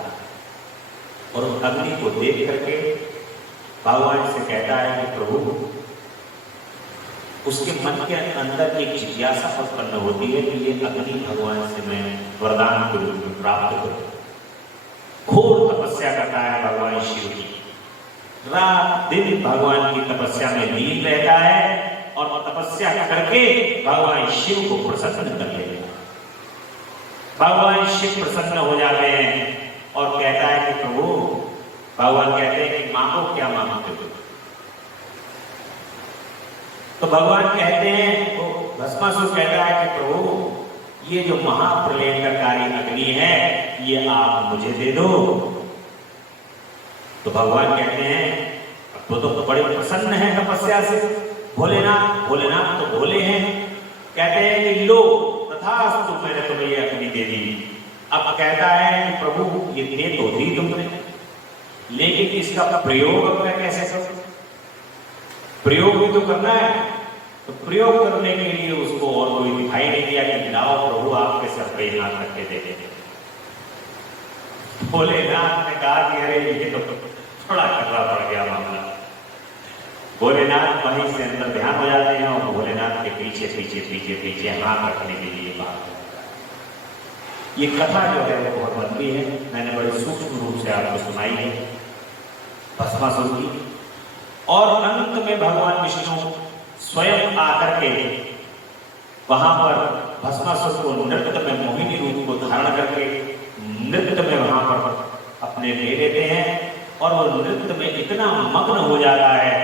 और उस अग्नि को देख करके भगवान से कहता है कि प्रभु, उसके मन के अंदर एक जिज्ञासा उत्पन्न होती है कि ये अग्नि भगवान से मैं वरदान के रूप में प्राप्त करूं। घोर तपस्या करता है भगवान शिव की, रात दिन भगवान की तपस्या में लीन रहता है और तपस्या करके भगवान शिव को प्रसन्न कर लेता है। भगवान शिव प्रसन्न हो जाते हैं और कहता है कि प्रभु, भगवान कहते हैं कि मांगो, क्या मांगते हो? तो भगवान कहते हैं, तो भस्मासुर कहता है कि प्रभु, ये जो महाप्रलयंकरकारी अग्नि है ये आप मुझे दे दो। तो भगवान कहते हैं, वो तो बड़े प्रसन्न है तपस्या से। भोलेनाथ तो भोले हैं, कहते हैं कि लो तथास्तु, मैंने तुम्हें ये अग्नि दे दी। अब कहता है कि प्रभु, ये दे तो दी तुमने, लेकिन इसका प्रयोग अब मैं कैसे करूं? प्रयोग भी तो करना है। तो प्रयोग करने के लिए उसको और कोई दिखाई नहीं दिया कि लाओ प्रभु, आपके सर पे हाथ रख के दे देंगे। भोलेनाथ ने कहा कि अरे ये तो थोड़ा कटरा पड़ गया मामला। भोलेनाथ वहीं से अंदर ध्यान हो जाते हैं और भोलेनाथ के पीछे पीछे पीछे पीछे हाथ रखने के लिए बात। ये कथा जो है वो बहुत लंबी है, मैंने बड़े सूक्ष्म रूप से आपको सुनाई है भस्मासुर की। और अंत में भगवान विष्णु स्वयं आकर के वहां पर भस्मासुर को नृत्य में, मोहिनी रूप को धारण करके नृत्य में वहां पर अपने ले लेते हैं और वो नृत्य में इतना मग्न हो जाता है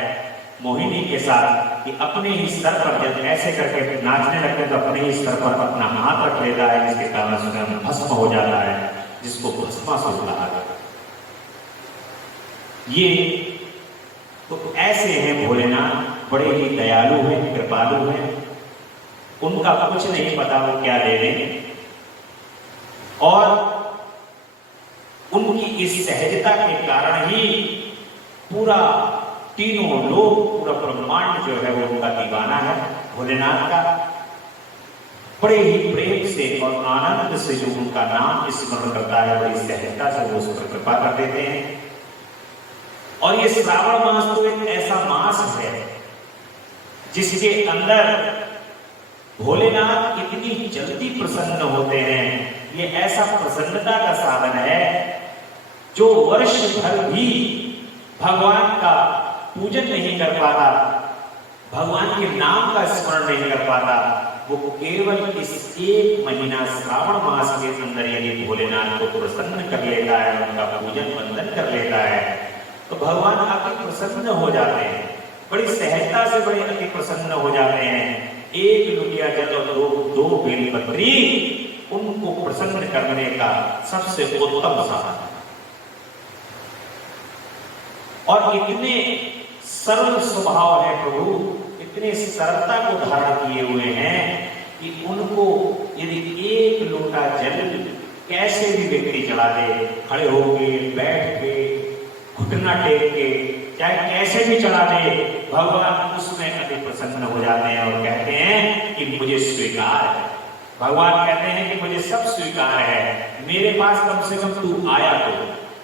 मोहिनी के साथ कि अपने ही सर पर, जब ऐसे करके नाचने लगते तो अपने ही सर पर अपना हाथ रख लेता है, जिसके कारण स्वयं भस्म हो जाता है, जिसको भस्मासुर कहा जाता है। ये तो ऐसे हैं भोलेनाथ, बड़े ही दयालु हैं, कृपालु हैं। उनका कुछ नहीं पता वो क्या दे दें, और उनकी इस सहजता के कारण ही पूरा तीनों लोग, पूरा ब्रह्मांड जो है वो उनका दीवाना है भोलेनाथ का। बड़े ही प्रेम से और आनंद से जो उनका नाम स्मरण करता है, बड़ी सहजता से वो उस पर कृपा कर देते हैं। और ये श्रावण मास तो एक ऐसा मास है जिसके अंदर भोलेनाथ इतनी जल्दी प्रसन्न होते हैं। ये ऐसा प्रसन्नता का साधन है जो वर्ष भर भी भगवान का पूजन नहीं कर पाता, भगवान के नाम का स्मरण नहीं कर पाता, वो केवल इस एक महीना श्रावण मास के अंदर यदि भोलेनाथ को प्रसन्न कर लेता है, उनका पूजन वंदन कर लेता है, तो भगवान अति प्रसन्न हो जाते हैं। बड़ी सहजता से बड़े अति प्रसन्न हो जाते हैं। एक लुटिया जल और दो बेलपत्री उनको प्रसन्न करने का सबसे उत्तम साधन है। और इतने सरल स्वभाव है प्रभु, इतने सरलता को धारण किए हुए हैं कि उनको यदि एक लोटा जल कैसे भी व्यक्ति चला दे, खड़े होके, बैठ के, घुटना टेक के, चाहे कैसे भी चला दे, भगवान उसमें अति प्रसन्न हो जाते हैं और कहते हैं कि मुझे स्वीकार है। भगवान कहते हैं कि मुझे सब स्वीकार है, मेरे पास कम से कम तू आया तो।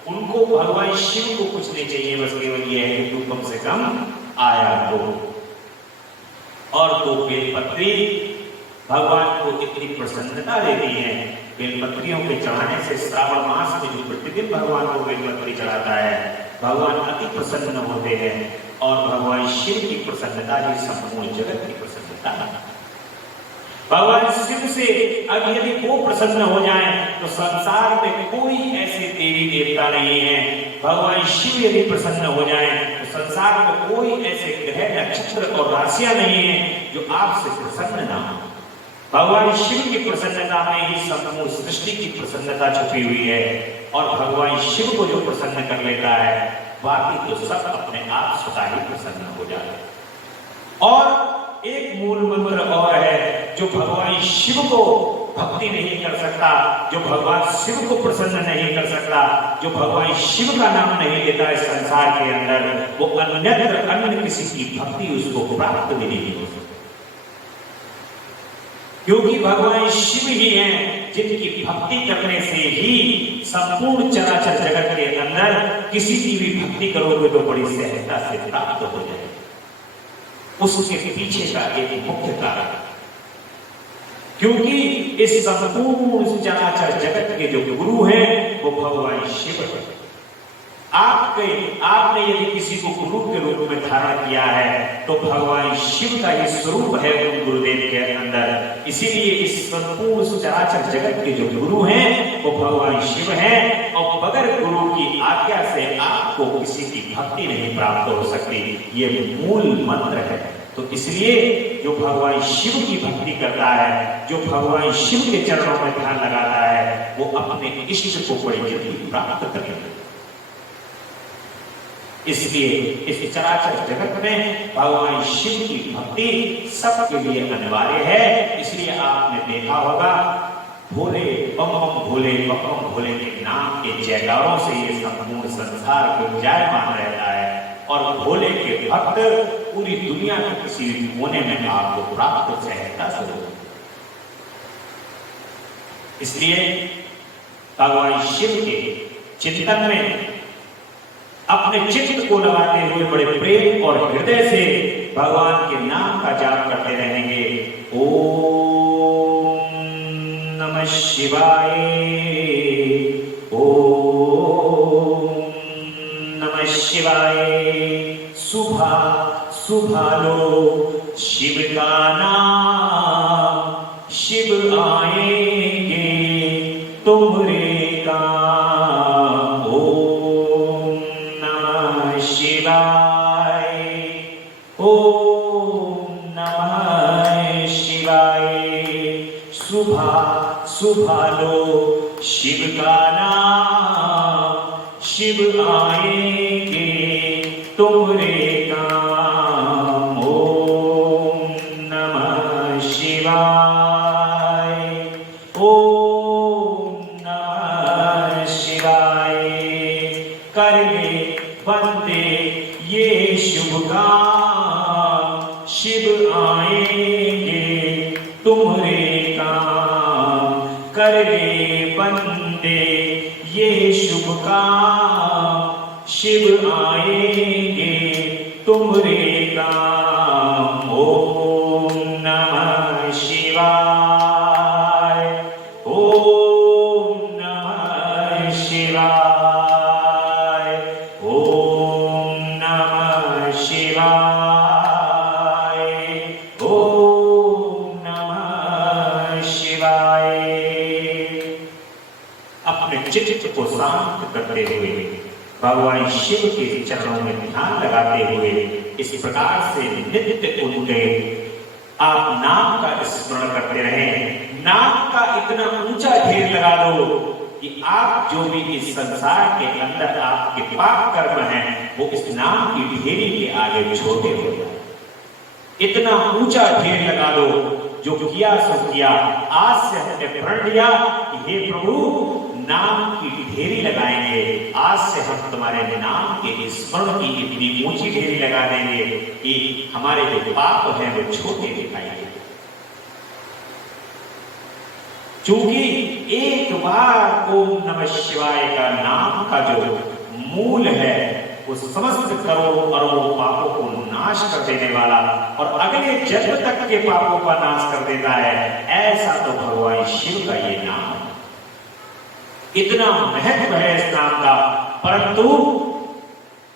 उनको भगवान शिव को कुछ नहीं चाहिए, बस केवल ये है कि तू कम से कम आया तो। और दो बेलपत्री भगवान को इतनी प्रसन्नता देती है। बेलपत्रियों के चढ़ाने से श्रावण मास में जो प्रतिदिन भगवान को बेलपत्री चढ़ाता है, भगवान अति प्रसन्न होते हैं और भगवान शिव की प्रसन्नता ही संपूर्ण जगत की प्रसन्नता है। भगवान शिव से अब यदि वो प्रसन्न हो जाए तो संसार में कोई ऐसे देवी देवता नहीं है। भगवान शिव यदि प्रसन्न हो जाए तो संसार में कोई ऐसे ग्रह नक्षत्र और राशियां नहीं है जो आपसे प्रसन्न ना हो। भगवान शिव की प्रसन्नता में ही संपूर्ण सृष्टि की प्रसन्नता छुपी हुई है और भगवान शिव को जो प्रसन्न कर लेता है बाकी तो सब अपने आप स्वतः ही प्रसन्न हो जाते हैं। और एक मूल मंत्र और है जो भगवान शिव को भक्ति नहीं कर सकता, जो भगवान शिव को प्रसन्न नहीं कर सकता, जो भगवान शिव का नाम नहीं लेता है संसार के अंदर, वो अन्य किसी की भक्ति उसको प्राप्त भी नहीं हो सकती। क्योंकि भगवान शिव ही हैं जिनकी भक्ति करने से ही संपूर्ण चराचर जगत के अंदर किसी की भी भक्ति करोगे तो बड़ी सहजता से प्राप्त हो जाएगी। उसके पीछे का एक मुख्य कारण, क्योंकि इस संपूर्ण चराचर जगत के जो गुरु हैं वो भगवान शिव है। आपने यदि किसी को गुरु के रूप में धारण किया है तो भगवान शिव का ये स्वरूप है उन गुरुदेव के अंदर। इसीलिए इस संपूर्ण चराचर जगत के जो गुरु हैं वो भगवान शिव हैं और बगैर गुरु की आज्ञा से आपको किसी की भक्ति नहीं प्राप्त हो सकती। ये मूल मंत्र है। तो इसलिए जो भगवान शिव की भक्ति करता है, जो भगवान शिव के चरणों में ध्यान लगाता है, वो अपने इष्ट को बड़ी जल्दी प्राप्त करेगा। इसलिए इस चराचर जगत में भगवान शिव की भक्ति सबके लिए अनिवार्य है। इसलिए आपने देखा होगा भोले बम बम भोले बम बम भोले के नाम के जयकारों से ये संपूर्ण संसार गुंजायमान रहता है और भोले के भक्त पूरी दुनिया के किसी भी कोने में आपको प्राप्त सहजता से हो। इसलिए भगवान शिव के चिंतन में अपने चित्त को लगाते हुए बड़े प्रेम और हृदय से भगवान के नाम का जाप करते रहेंगे। ओम नमः शिवाय, ओम नमः शिवाय। सुबह सुबह लो शिव का नाम, शिव आएंगे तुम्हारे काम। ओम नमः शिवाय, ओम नमः शिवाय। सुबह सुबह लो शिव का नाम, शिव आएंगे तुम्हारे काम। ओम नमः शिवाय, ओम नमः शिवाय। कर ले बंदे ये शुभ काम, शिव आएंगे तुम्हारे काम। कर ले बंदे ये शुभ काम, शिव आएंगे तुम्हारे काम। ओम नमः शिवाय, ओम नमः शिवाय, ओम नमः शिवाय, ओम नमः शिवाय। अपने चित्त को शांत करते हुए भगवान शिव के चरणों में ध्यान लगाते हुए इस प्रकार से नित्य उनके आप नाम का स्मरण करते रहें। नाम का इतना ऊंचा ढेर लगा लो कि आप जो भी इस संसार के अंदर आपके पाप कर्म हैं वो इस नाम की ढेरी के आगे छोटे हो जाए। इतना ऊंचा ढेर लगा लो, जो किया सो किया। आज से हमने प्रण लिया कि हे प्रभु नाम की ढेरी लगाएंगे। आज से हम तुम्हारे नाम के स्मरण की इतनी ऊंची ढेरी लगा देंगे कि हमारे जो पाप हैं वो छोटे दिखाई देंगे। क्योंकि एक बार ओम नमः शिवाय का नाम का जो मूल है वो समस्त करोड़ों अरबों पापों को नाश कर देने वाला और अगले जन्म तक के पापों का नाश कर देता है। ऐसा तो भगवान शिव का ये नाम है। इतना महत्व है इस नाम का, परंतु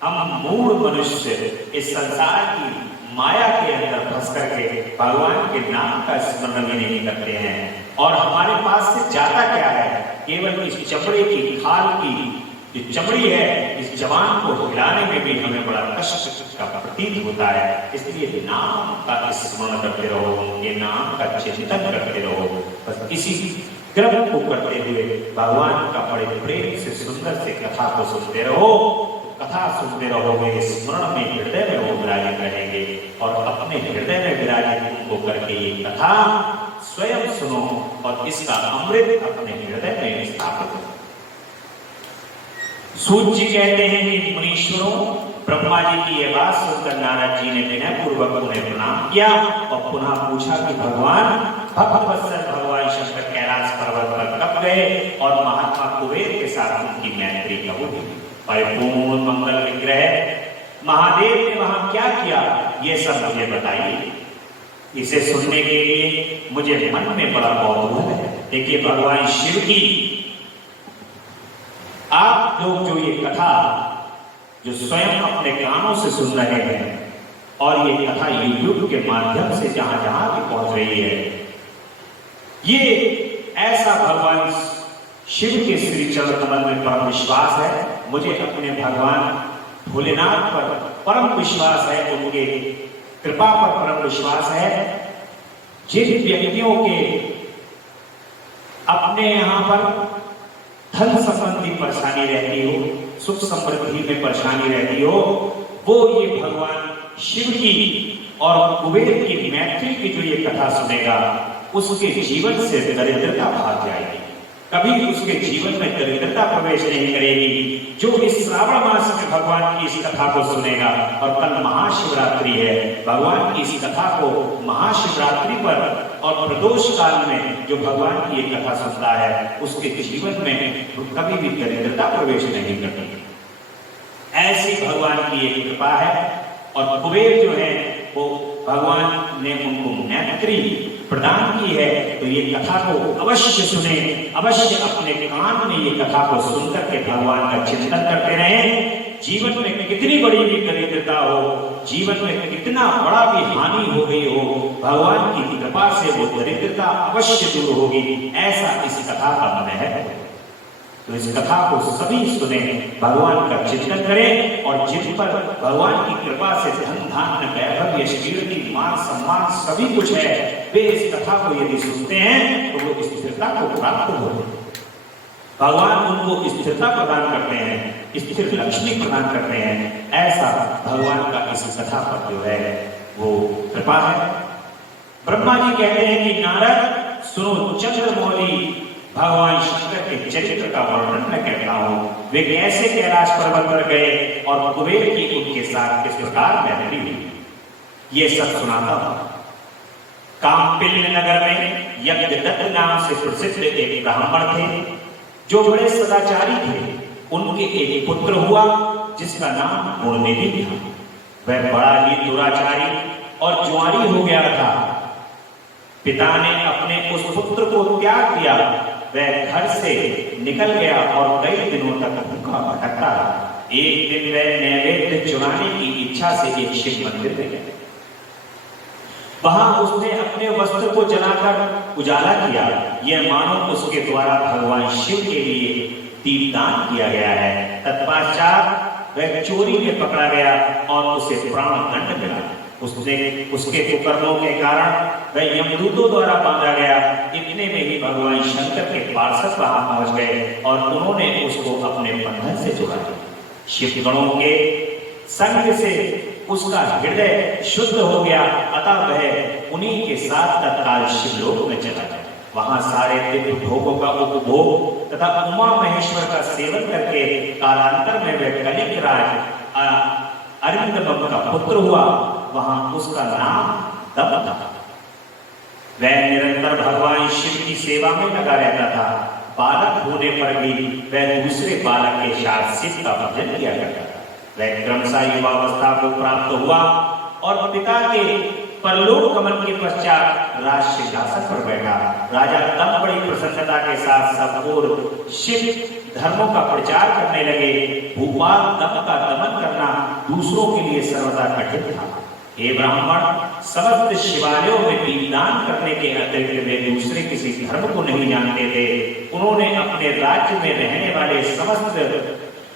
हम मूल मनुष्य इस संसार की माया के अंदर फंस करके भगवान के नाम का स्मरण भी नहीं करते हैं। और हमारे पास से जाता क्या है, केवल इस चमड़े की खाल की जो चमड़ी है, इस जवान को हिलाने में भी हमें बड़ा कष्ट का प्रतीत होता है। इसलिए नाम का स्मरण करते रहो, उनके नाम का चिंतन करते रहो। बस इसी क्रम को करते हुए भगवान का बड़े प्रेम से सुंदर से कथा को सुनते रहो। कथा सुनते रहोगे, स्मरण में हृदय में वो विराजित रहेंगे और अपने हृदय में विराजित उनको करके ये कथा स्वयं सुनो और इसका अमृत अपने हृदय में स्थापित करो। सूत जी कहते हैं कि मुनीश्वरों, ब्रह्मा जी की यह बात सुनकर नारद जी ने विनय पूर्वक उन्हें प्रणाम किया और पुनः पूछा कि भगवान भक्त वत्सल भगवान शंकर कैलाश पर्वत पर कब गए और महात्मा कुबेर के साथ उनकी मैत्री कब हुई? परिपूर्ण मंगल विग्रह महादेव ने वहां क्या किया, ये सब मुझे बताइए। इसे सुनने के लिए मुझे मन में बड़ा कौतूहल है। देखिए भगवान शिव की आप लोग जो ये कथा जो स्वयं अपने कानों से सुन रहे हैं और ये कथा यूट्यूब के माध्यम से जहां जहां भी पहुंच रही है, ये ऐसा भगवान शिव के श्री चरण कमल में परम विश्वास है। मुझे अपने भगवान भोलेनाथ पर परम विश्वास है, उनके कृपा पर परम विश्वास है। जिन व्यक्तियों के अपने यहाँ पर धन संबंधी परेशानी रहती हो, सुख समृद्धि में परेशानी रहती हो, वो ये भगवान शिव की और कुबेर की मैत्री की जो ये कथा सुनेगा, उसके जीवन से दरिद्रता भाग जाएगी। कभी उसके जीवन में दरिद्रता प्रवेश नहीं करेगी। जो इस श्रावण मास में भगवान की इस कथा को सुनेगा, और कल महाशिवरात्रि है, भगवान की इस कथा को महाशिवरात्रि पर और प्रदोष काल में जो भगवान की ये कथा सुनता है, उसके जीवन में कभी भी दरिद्रता प्रवेश नहीं करती। ऐसी भगवान की एक कृपा है। और कुबेर जो है वो भगवान ने उनको मैत्री प्रदान की है। तो ये कथा को अवश्य सुने, अवश्य अपने कान में ये कथा को सुनकर के भगवान का चिंतन करते रहें। जीवन में कितनी बड़ी भी दरिद्रता हो, जीवन में कितना बड़ा भी हानि हो गई हो, भगवान की कृपा से वो दरिद्रता अवश्य दूर होगी। ऐसा इस कथा का मन है। तो इस कथा को सभी सुने, भगवान का चिंतन करें और जिन पर भगवान की कृपा से धन धान्य वैभव यश कीर्ति मान सम्मान सभी कुछ है, वे इस कथा को यदि सुनते हैं तो वो स्थिरता को प्राप्त होते हैं। भगवान उनको स्थिरता प्रदान करते हैं, स्थिर लक्ष्मी प्रदान करते हैं। ऐसा भगवान का इस कथा पर जो है वो कृपा है। ब्रह्मा जी कहते हैं कि नारद सुनो, चंद्रमौली भगवान शंकर के चरित्र का वर्णन मैं कहता हूँ। वे कैसे कैलाश पर्वत पर गए और कुबेर की उनके साथ किस प्रकार मैत्री हुई, ये सब सुनाता हूँ। काम्पिल्य नगर में यज्ञदत्त नाम से प्रसिद्ध एक ब्राह्मण थे जो बड़े सदाचारी थे। उनके एक पुत्र हुआ जिसका नाम गुणनिधि था। वह बड़ा ही दुराचारी और जुआरी हो गया था। पिता ने अपने उस पुत्र को त्याग दिया। वह घर से निकल गया और कई दिनों तक भूखा भटकता रहा। एक दिन वह नैवेद्य चुराने की इच्छा से एक शिव मंदिर में गया। वहां उसने अपने वस्त्र को जलाकर उजाला किया। यह मानो उसके द्वारा भगवान शिव के लिए दीपदान किया गया है। तत्पश्चात वह चोरी में पकड़ा गया और उसे प्राण दंड मिला। उसके कुकर्मों के कारण वह यमदूतों द्वारा बांधा गया। इतने में ही भगवान शंकर के पार्षद वहां पहुंच गए और उन्होंने उसको अपने बंधन से जोड़ा। शिवगणों के संग से उसका हृदय शुद्ध हो गया। अतः वह उन्हीं के साथ तत्काल शिवलोक में चला गया। वहां सारे दिव्य भोगों का उपभोग तथा उमा महेश्वर का सेवन करके कालांतर में वह कलिंग राज अरिंदम का पुत्र हुआ। वहां उसका नाम दम था। वह निरंतर भगवान शिव की सेवा में लगा रहता था। बालक होने पर भी वह दूसरे बालक के साथ शिव का भजन किया करता था। वह क्रमशः युवावस्था को प्राप्त हुआ और पिता के परलोक गमन के पश्चात राज सिंहासन पर बैठा। राजा तब बड़ी प्रसन्नता के साथ सब ओर शिव धर्मों का प्रचार करने लगे। भूपाल दम का दमन करना दूसरों के लिए सर्वदा कठिन था। हे ब्राह्मण, समस्त शिवालयों में दीपदान करने के अतिरिक्त वे दूसरे किसी धर्म को नहीं जानते थे। उन्होंने अपने राज्य में रहने वाले समस्त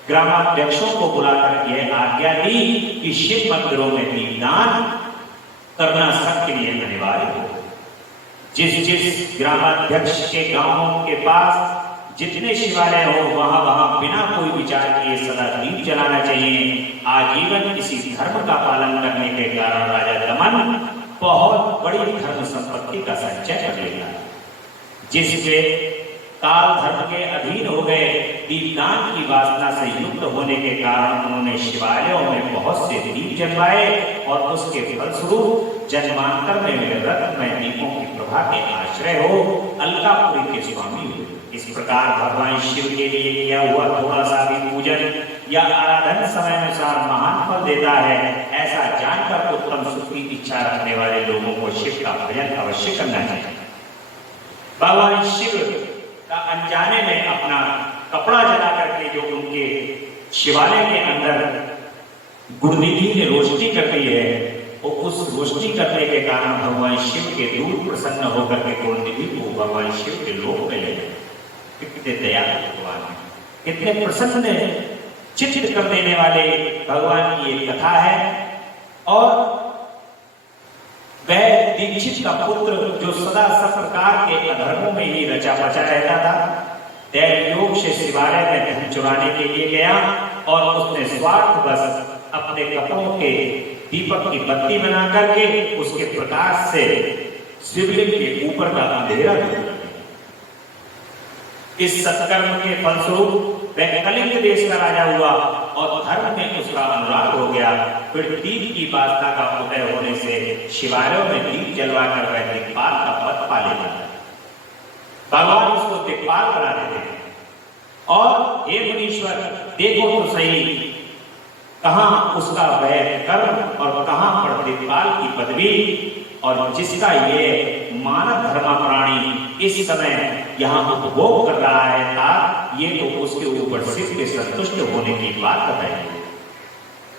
ग्रामाध्यक्षों को बुलाकर यह आज्ञा दी कि शिव मंदिरों में दीपदान करना सबके लिए अनिवार्य हो। जिस ग्रामाध्यक्ष के गांवों के पास जितने शिवालय हो वहां वहां बिना कोई विचार किए सदा दीप जलाना चाहिए। आजीवन इसी धर्म का पालन करने के कारण राजा दमन बहुत बड़ी धर्म संपत्ति का संचय कर लेगा। जिसके काल धर्म के अधीन हो गए, दीपदान की वासना से युक्त होने के कारण उन्होंने शिवालयों में बहुत से दीप जलवाए और उसके फलस्वरूप जन्मांतर में रत्नमय दीपों की प्रभा के आश्रय हो अलकापुरी के स्वामी हुए। इस प्रकार भगवान शिव के लिए किया हुआ थोड़ा सा भी पूजन या आराधन समय अनुसार महान फल देता है। ऐसा जानकर उत्तम सुख की इच्छा रखने वाले लोगों को शिव का भजन अवश्य करना चाहिए। भगवान शिव का अनजाने में अपना कपड़ा जला करके जो उनके शिवालय के अंदर गुरुनिधि ने रोशनी कर दी है, वो उस रोशनी करने के कारण भगवान शिव के दूर प्रसन्न होकर के गुरुनिधि को भगवान शिव के लोक में ले गए। कितने दयालु भगवान है, कितने प्रसन्न चित्त कर देने वाले भगवान की एक कथा है। और वह दीक्षित का पुत्र जो सदा सब प्रकार के अधर्मों में ही रचा बचा रहता था, दैव योग से शिवालय में धन चुराने के लिए गया और उसने स्वार्थवश अपने कपड़ों के दीपक की बत्ती बना करके उसके प्रकाश से शिवलिंग के ऊपर का अंधेरा दूर कर दिया। इस सत्कर्म के फलस्वरूप वह कलिंग देश का राजा हुआ और धर्म में उसका अनुराग हो गया। फिर दीप की वासना का उदय होने से शिवालयों में दीप जलवाकर वह दिक्पाल का पद पा लेता है। भगवान उसको दिक्पाल बना देते हैं। और हे मुनीश्वर, देखो तो सही कहां उसका वह कर्म और कहां पर दिक्पाल की पदवी, और जिसका ये मानव धर्म प्राणी इस समय यहाँ उपभोग कर रहा है था, ये तो उसके ऊपर शिव के संतुष्ट होने की बात बताइए।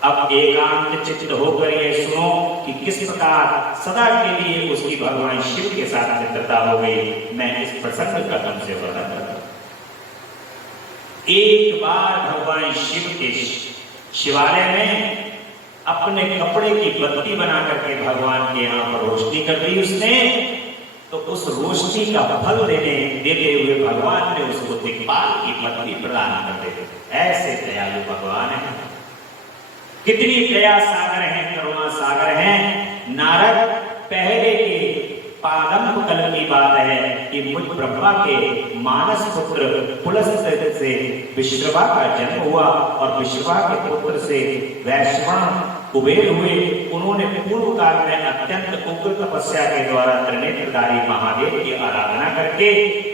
अब एकांत चित्त होकर ये सुनो कि किस प्रकार सदा के लिए उसकी भगवान शिव के साथ मित्रता हो गई। मैं इस प्रसंग का तुमसे वर्णन करता हूं। एक बार भगवान शिव के शिवालय में अपने कपड़े की बत्ती बना करके भगवान के यहाँ पर रोशनी कर दी उसने, तो उस रोशनी का फल देते हुए भगवान ने उसको दिक्पाल की पदवी प्रदान कर दी। ऐसे दयालु भगवान है, कितनी दया सागर है, करुणा सागर है। नारद पहले के पादम कल की बात है कि मुझ ब्रह्मा के मानस पुत्र पुलस्त्य से विश्रवा का जन्म हुआ और विश्रवा के पुत्र से वैश्रवण कुबेर हुए। उन्होंने पूर्व काल में अत्यंत उग्र तपस्या के द्वारा त्रिनेत्रधारी महादेव की आराधना करके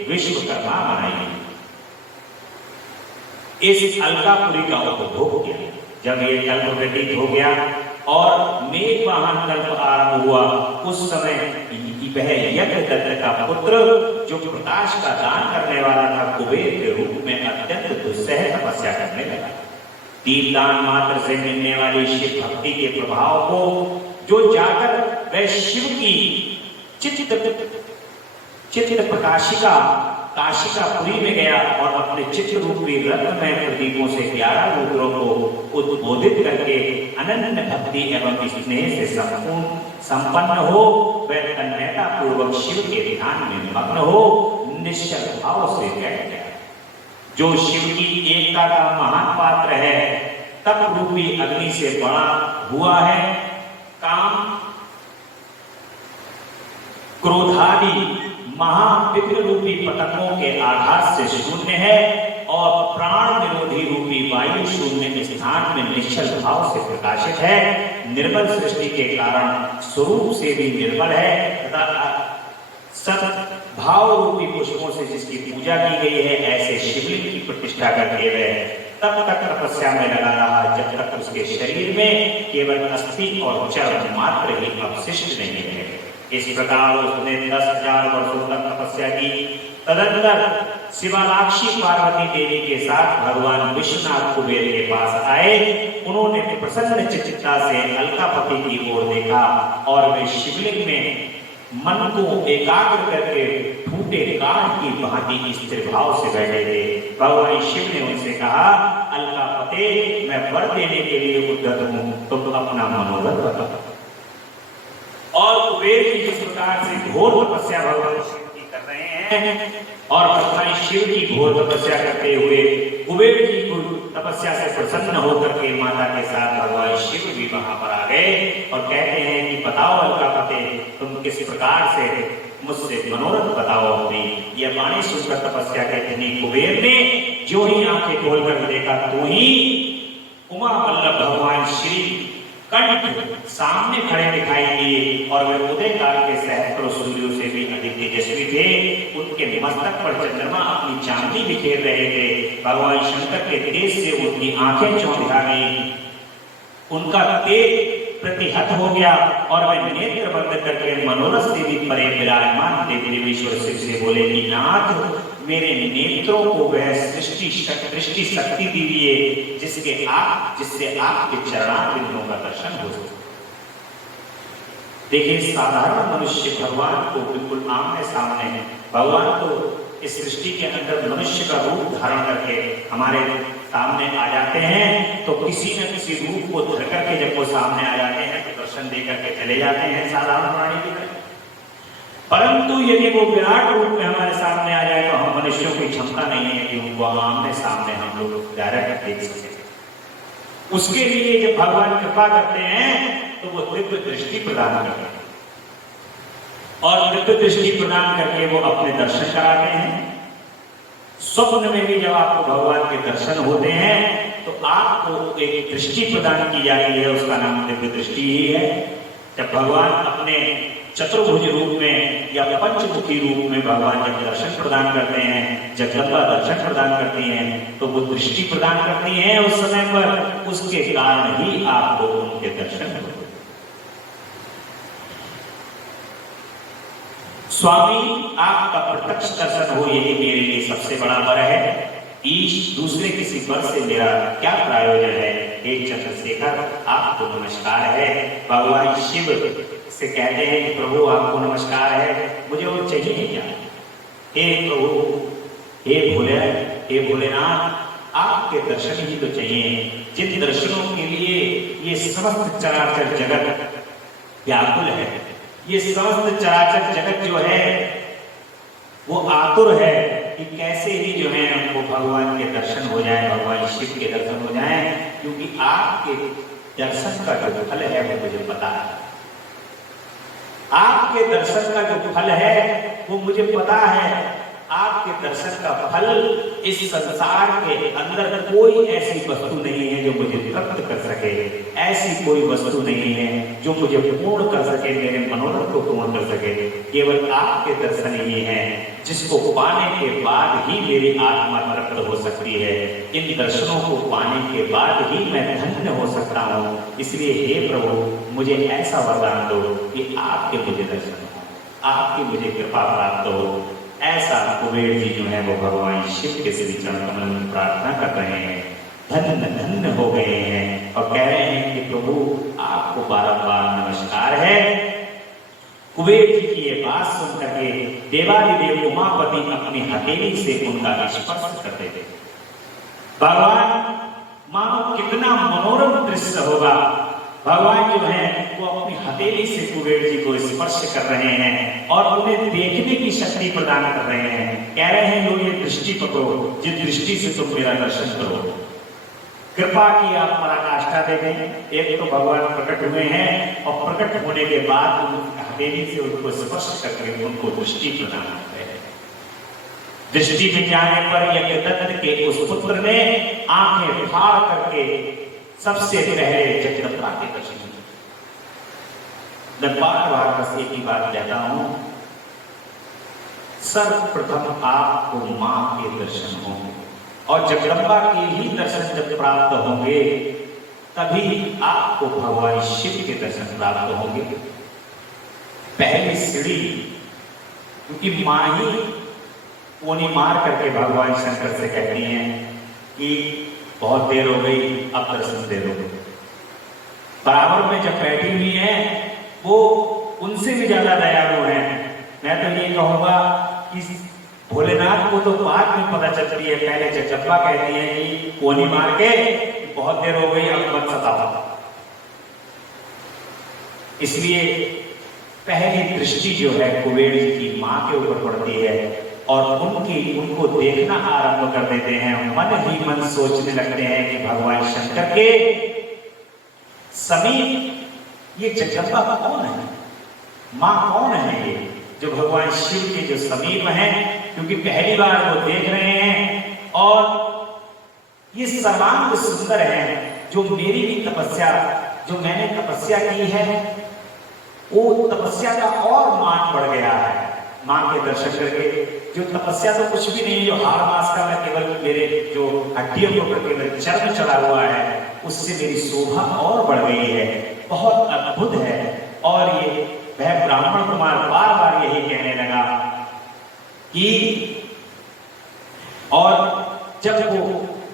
विश्वकर्मा बनाई। इस अलकापुरी का उपभोग किया। जब ये कल्प व्यतीत हो गया और मेघ वाहन कल्प आरंभ हुआ, उस समय वह यज्ञदत्त का पुत्र जो प्रकाश का दान करने वाला था, कुबेर के रूप में अत्यंत दुस्सह तपस्या करने लगा। दीपदान मात्र से मिलने वाली शिव भक्ति के प्रभाव को जो जाकर वह शिव की चित्त प्रकाशिका काशिकापुरी में गया और अपने चित्र रूपी रत्नमय प्रदीपों से 11 रुद्रों को उद्बोधित करके अनन्य भक्ति एवं स्नेह से संपन्न हो, वह तन्मयता पूर्वक शिव के ध्यान में मग्न हो निश्चल भाव से बैठ गया। जो शिव की एकता का महान पात्र है, तप रूपी अग्नि से बड़ा हुआ है, काम क्रोधादि महाविघ्न रूपी पतंगों के आघात से शून्य है और प्राण विरोधी रूपी वायु शून्य स्थान में निश्चल भाव से प्रकाशित है। निर्मल सृष्टि के कारण स्वरूप से भी निर्मल है तथा सत भाव रूपी पुष्पों से जिसकी पूजा की गई है, ऐसे शिवलिंग की प्रतिष्ठा करके वह तब तक तपस्या में लगा रहा जब तक उसके शरीर में केवल अस्थि और चर्म मात्र ही अवशिष्ट नहीं है। इस प्रकार उसने 10,000 वर्षों तक तपस्या की। तदंतर शिवालाक्षी पार्वती देवी के साथ भगवान विश्वनाथ कुबेर के पास आए। उन्होंने प्रसन्न चित्तता से अलकापति की ओर देखा और वे शिवलिंग में मन को एकाग्र करके फूटे काठ की भांति स्थिर भाव से बैठे थे। भगवान शिव ने उनसे कहा, अलकापते, मैं वर देने के लिए उद्यत हूं, तुम अपना मनोरथ बताओ। और कुबेर की जिस प्रकार से घोर तपस्या भगवान शिव की कर रहे हैं और भगवान शिव की घोर तपस्या करते हुए कुबेर जी को तपस्या से प्रसन्न होकर के माता के साथ भगवान शिव भी वहां पर आ गए और कहते हैं कि बताओ अलकापते, तुम किस प्रकार से मुझसे मनोरथ बताओ अपनी। यह वाणी सुनकर तपस्या कहते हैं कुबेर ने जो ही आंखें खोलकर देखा तो ही उमा वल्लभ भगवान श्री कंठ सामने खड़े दिखाई दिए और वे उदय काल के सहस्त्रों सूर्यों से भी अधिक तेजस्वी थे। उनके मस्तक पर चंद्रमा अपनी चांदी बिखेर रहे थे। भगवान शंकर के तेज से उनकी आंखें चौंधिया गई, उनका तेज प्रतिहत हो गया और वे नेत्र बंद करके मनोरथ से भी परे विराजमान देवेश्वर शिव से बोले कि नाथ, मेरे नेत्रों को वह दृष्टि शक्ति दीजिए जिससे आपके चरणारविंदों का दर्शन हो सके। देखिए, साधारण मनुष्य भगवान को बिल्कुल आमने सामने है। भगवान तो इस सृष्टि के अंदर मनुष्य का रूप धारण करके हमारे सामने आ जाते हैं, तो किसी न किसी रूप को धर करके जब वो सामने आ जाते हैं तो दर्शन दे करके चले जाते हैं साधारण प्राणी की तरह। परंतु यदि वो विराट रूप में हमारे सामने आ जाए तो हम मनुष्यों की क्षमता नहीं है कि उनको आमने सामने हम लोग डायरेक्ट देख सकें। उसके लिए जब भगवान कृपा करते हैं तो वो दिव्य दृष्टि प्रदान करते हैं और दिव्य दृष्टि प्रदान करके वो अपने दर्शन कराते हैं। स्वप्न में भी जब आपको भगवान के दर्शन होते हैं तो आपको एक दृष्टि प्रदान की जाती है, उसका नाम दिव्य दृष्टि ही है। जब भगवान अपने चतुर्भुज रूप में या पंचमुखी रूप में भगवान जब दर्शन प्रदान करते हैं, जगदम्बा दर्शन प्रदान करती हैं, तो वो दृष्टि प्रदान करती हैं उस समय पर, उसके कारण ही आपको उनके दर्शन होते हैं। स्वामी, आपका प्रत्यक्ष दर्शन हो यही मेरे लिए सबसे बड़ा वर है। ईश, दूसरे किसी वर से मेरा क्या प्रयोजन है। हे चंद्रशेखर, आपको नमस्कार है। भगवान शिव से कहते हैं कि प्रभु आपको नमस्कार है, मुझे वो चाहिए क्या। हे प्रभु, हे भोलेनाथ, आपके दर्शन ही तो चाहिए, जिन दर्शनों के लिए ये समस्त चराचर जगत व्याकुल है। ये समस्त चराचर जगत जो है वो आतुर है कि कैसे ही जो है हमको भगवान के दर्शन हो जाए, भगवान शिव के दर्शन हो जाए, क्योंकि आपके दर्शन का जो फल है वो मुझे पता है। आपके दर्शन का जो फल है वो मुझे पता है। आपके दर्शन का फल इस संसार के अंदर कोई ऐसी वस्तु नहीं है जो मुझे तृप्त कर सके, ऐसी कोई वस्तु नहीं है जो मुझे पूर्ण कर सके, मेरे मनोरथ को पूर्ण कर सके। केवल आपके दर्शन ही है जिसको पाने के बाद ही मेरी आत्मा तृप्त हो सकती है। इन दर्शनों को पाने के बाद ही मैं धन्य हो सकता हूँ। इसलिए हे प्रभु, मुझे ऐसा वरदान दो कि आपके मुझे दर्शन हो, आपकी मुझे कृपा प्राप्त हो। ऐसा कुबेर जी जो है वो भगवान शिव के श्री चरण कमल में प्रार्थना कर रहे हैं, धन्य धन्य हो गए हैं और कह रहे हैं कि प्रभु आपको बारंबार नमस्कार है। कुबेर जी की ये बात सुन करके देवादिदेव उमापति अपनी हथेली से उनका स्पर्श करते थे। भगवान मानो कितना मनोरम दृश्य होगा। भगवान जो है वो अपनी हथेली से कुबेर जी को स्पर्श कर रहे हैं और उन्हें देखने की शक्ति प्रदान कर रहे हैं। कह रहे हैं लो, ये दृष्टि पकड़ो, जिस दृष्टि से तुम मेरा दर्शन करो। कृपा की आप पराकाष्ठा देखें। एक तो भगवान प्रकट हुए हैं और प्रकट होने के बाद उनकी हथेली से उनको स्पर्श करके उनको दृष्टि प्रदान करते हैं। दृष्टि में जाने पर यज्ञदत्त के उस पुत्र ने आंखें फाड़ करके सबसे पहले जगदम्बा के दर्शन किए। मैं बार बार बस एक ही बात कहता हूं, सर्वप्रथम आपको मां के दर्शन होंगे। और जगदम्बा के ही दर्शन जब प्राप्त होंगे तभी आपको भगवान शिव के दर्शन प्राप्त होंगे। पहली सीढ़ी, क्योंकि मां ही कोनी मार करके भगवान शंकर से कहती हैं कि बहुत देर हो गई, अब दर्शन दे दो। बराबर में जब बैठी हुई है वो उनसे भी ज्यादा दयालु है। मैं तो ये कहूंगा कि भोलेनाथ को तो बाद में पता चलती है, पहले जगदम्बा कहती है कि कोनी मार के बहुत देर हो गई, अब मत सताओ। इसलिए पहली दृष्टि जो है कुबेर जी की मां के ऊपर पड़ती है और उनको देखना आरंभ कर देते हैं। मन ही मन सोचने लगते हैं कि भगवान शंकर के समीप ये जगदम्बा कौन है, मां कौन है ये जो भगवान शिव के जो समीप हैं, क्योंकि पहली बार वो देख रहे हैं और ये सर्वांग सुंदर है। जो मेरी भी तपस्या, जो मैंने तपस्या की है, वो तपस्या का और मान बढ़ गया है मां के दर्शन करके। जो तपस्या तो कुछ भी नहीं, जो हार मास का मैं केवल मेरे जो हड्डियों के ऊपर केवल चर्म चढ़ा हुआ है, उससे मेरी शोभा और बढ़ गई है, बहुत अद्भुत है। और ये वह ब्राह्मण कुमार बार बार यही कहने लगा कि, और जब वो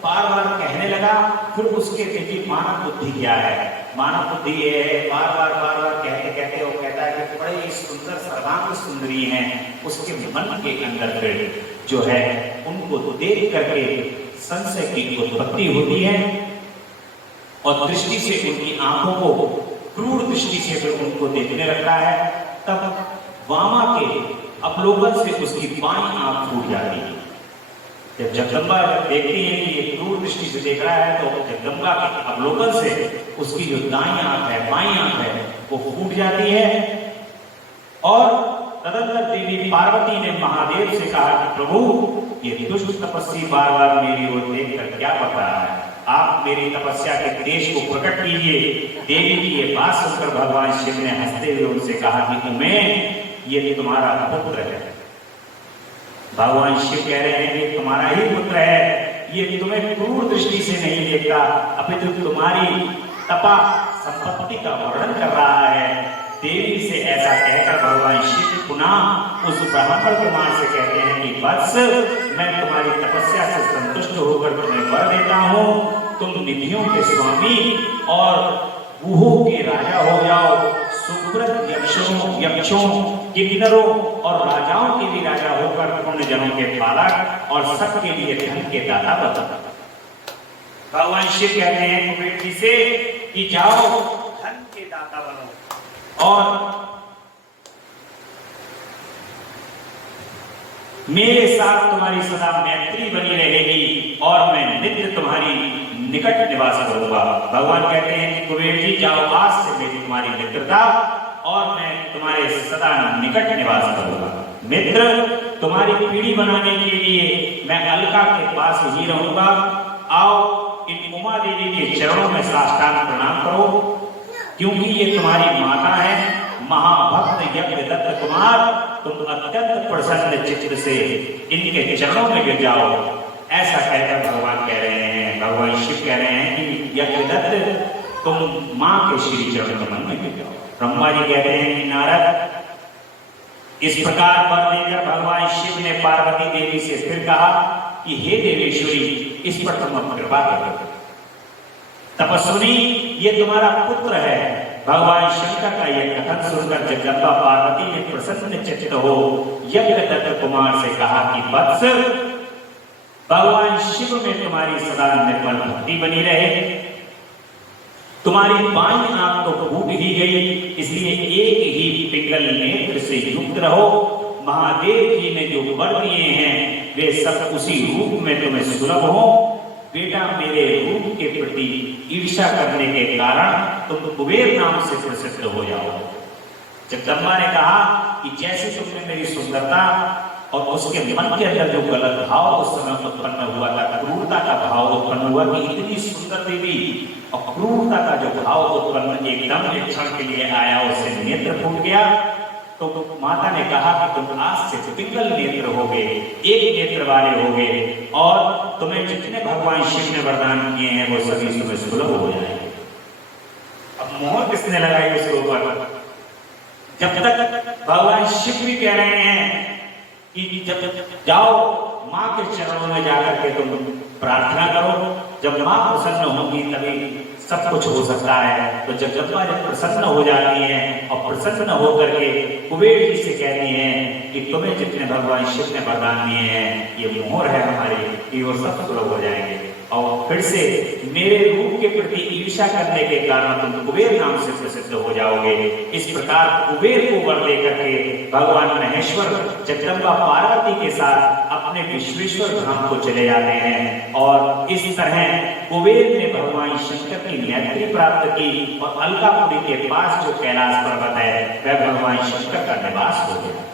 बार बार कहने लगा, फिर उसके देखिए मानव बुद्धि क्या है। मानव बुद्धि ये है, बार बार कहते कहते वो कहता है कि बड़े सुंदर सर्वांग सुंदरी हैं। उसके मन के अंदर फिर जो है उनको देख करके संशय की उत्पत्ति होती है और दृष्टि से उनकी आंखों को क्रूर दृष्टि से फिर उनको देखने लगता है। तब वामा के अवलोकन से उसकी बाईं आंख फूट जाती है। जब जगदम्बा देखती है कि ये क्रूर दृष्टि से देख रहा है, तो जगदम्बा के अवलोकन से उसकी जो दाईं आंख है, बाईं आंख है, वो फूट जाती है। और तदंतर देवी पार्वती ने महादेव से कहा कि प्रभु, ये दुष्ट तपस्वी बार बार मेरी ओर देखकर क्या बता रहा है, आप मेरी तपस्या के तेज को प्रकट कीजिए। देवी की ये बात सुनकर भगवान शिव ने हंसते हुए उनसे कहा कि उमे, ये तुम्हारा पुत्र है। भगवान शिव कह रहे हैं कि तुम्हारा ही पुत्र है, ये तुम्हें क्रूर दृष्टि से नहीं देखता, अपितु तुम्हारी तपा संपत्ति का वर्णन कर रहा है। देवी से ऐसा कहकर भगवान शिव पुनः उस ब्राह्मण कुमार से कहते हैं कि वत्स, मैं तुम्हारी तपस्या से संतुष्ट होकर तुम्हें वर देता हूँ, तुम निधियों के स्वामी और गुहों के राजा हो जाओ। सुब्रत यक्षों, किन्नरों और राजाओं के भी राजा होकर पुण्य जनों के पालक और सबके लिए धन के दाता बनो। भगवान शिव कहते हैं कुबेर जी से कि जाओ धन के दाता बनो और मेरे साथ तुम्हारी सदा मैत्री बनी रहेगी और मैं नित्य तुम्हारी निकट निवास करूंगा। भगवान कहते हैं कि कुबेर जी जाओ, आज से मेरी तुम्हारी मित्रता और मैं तुम्हारे सदा निकट निवास करूंगा। मित्र, तुम्हारी पीढ़ी बनाने के लिए मैं अलका के पास ही रहूंगा। आओ इन उमा देवी के चरणों में साष्टांग प्रणाम करो, क्योंकि ये तुम्हारी माता है, महाभक्त यज्ञदत्त कुमार। तुम अत्यंत प्रसन्न चित्त से इनके चरणों में गिर जाओ। ऐसा कहकर भगवान कह रहे हैं, भगवान शिव कह रहे हैं कि यज्ञदत्त तुम मां के श्री चरण कमल में गिर जाओ। ब्रह्मा जी कहते हैं कि नारद, इस प्रकार वर देकर भगवान शिव ने पार्वती देवी से फिर कहा कि हे देवेश्वरी, इस पर तुम कृपा करो। तपस्विनी, ये तुम्हारा पुत्र है। भगवान शंकर का यह कथन सुनकर जगदम्बा पार्वती ने प्रसन्न चित्त हो यज्ञदत्त कुमार से कहा कि वत्स, भगवान शिव में तुम्हारी सदा निर्मल भक्ति बनी रहे। तुम्हारी बाईं आंख तो फूट ही गई, इसलिए एक ही पिंगल नेत्र से युक्त रहो। महादेव जी ने जो वर दिए हैं वे सब उसी रूप में तुम्हें सुलभ हो। बेटा, मेरे रूप के प्रति ईर्ष्या करने के कारण तुम कुबेर नाम से प्रसिद्ध हो जाओ। जगदम्बा ने कहा कि जैसे तुमने मेरी सुंदरता और उसके मन के अंदर जो गलत भाव उस समय उत्पन्न हुआ था, क्रूरता का भाव उत्पन्न हुआ कि इतनी सुंदर देवी और क्रूरता का जो भाव उत्पन्न एकदम एक क्षण के लिए आया, उससे नेत्र फूट गया। तो माता ने कहा कि तुम आज से पिंगल नेत्र होगे, एक नेत्र वाले होगे, और तुम्हें जितने भगवान शिव ने वरदान किए हैं वो सभी तुम्हें सुलभ हो जाएंगे। अब मोहर किसने लगाई उसके ऊपर? जब तक भगवान शिव भी कह रहे हैं कि जब जाओ माँ के चरणों में जाकर के तुम प्रार्थना करो, जब माँ प्रसन्न होगी तभी सब कुछ हो सकता है। तो जगदम्बा जब प्रसन्न हो जाती है और प्रसन्न होकर के कुबेर जी से कहती हैं कि तुम्हें जितने भगवान शिव ने वरदान दिए हैं ये मोहर है हमारी, कि वो सब सुलभ हो जाएंगे। और फिर से मेरे रूप के प्रति ईर्ष्या करने के कारण तुम कुबेर नाम से प्रसिद्ध हो जाओगे। इस प्रकार कुबेर को वर देकर के भगवान महेश्वर जगदम्बा पार्वती के साथ अपने विश्वेश्वर धाम को चले जाते हैं। और इस तरह कुबेर ने भगवान शंकर की मैत्री प्राप्त की और अलकापुरी के पास जो कैलाश पर्वत है वह भगवान शंकर का निवास हो गया।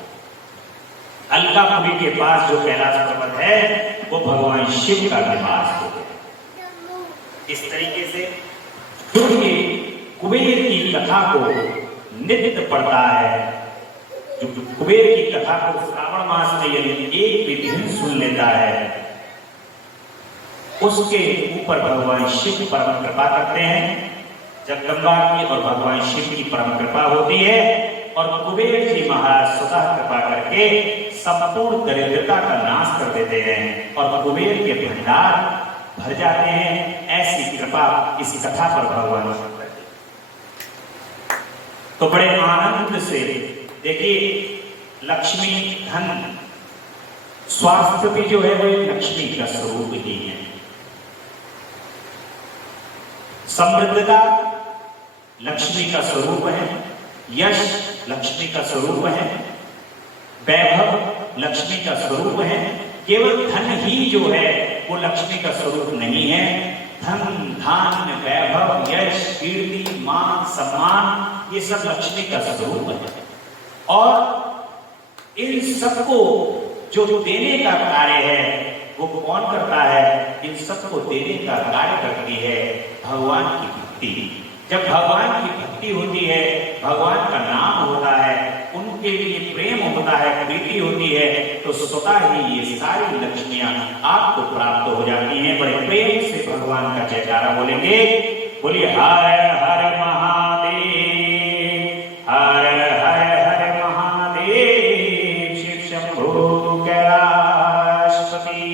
अलकापुरी के पास जो कैलाश पर्वत है वो भगवान शिव का निवास हो गया। इस तरीके से जो ये कुबेर की कथा को नित्य पढ़ता है, जो कुबेर की कथा को श्रावण मास में यदि एक भी दिन सुन लेता है, उसके ऊपर भगवान शिव परम कृपा करते हैं। जगदम्बा की और भगवान शिव की परम कृपा होती है और कुबेर जी महाराज स्वतः कृपा करके संपूर्ण दरिद्रता का नाश कर देते हैं और कुबेर के भंडार भर जाते हैं। ऐसी कृपा इस कथा पर भगवान शंकर की। तो बड़े आनंद से देखिए, लक्ष्मी धन स्वास्थ्य भी जो है वो लक्ष्मी का स्वरूप ही है। समृद्धता लक्ष्मी का स्वरूप है, यश लक्ष्मी का स्वरूप है, वैभव लक्ष्मी का स्वरूप है। केवल धन ही जो है वो लक्ष्मी का स्वरूप नहीं है। धन, धान्य, वैभव, यश, कीर्ति, मान, सम्मान ये सब लक्ष्मी का स्वरूप है। और इन सबको जो देने का कार्य है वो कौन करता है? इन सबको देने का कार्य करती है भगवान की भक्ति। जब भगवान की भक्ति होती है, भगवान का नाम होता है, उनके लिए प्रेम होता है, प्रीति होती है, तो स्वतः ही ये सारी लक्ष्मियां आपको प्राप्त हो जाती हैं। बड़े प्रेम से भगवान का जयकारा बोलेंगे, बोलिए हर हर महादेव, हर हर हर महादेव, शिव शंभो कैलाशपति।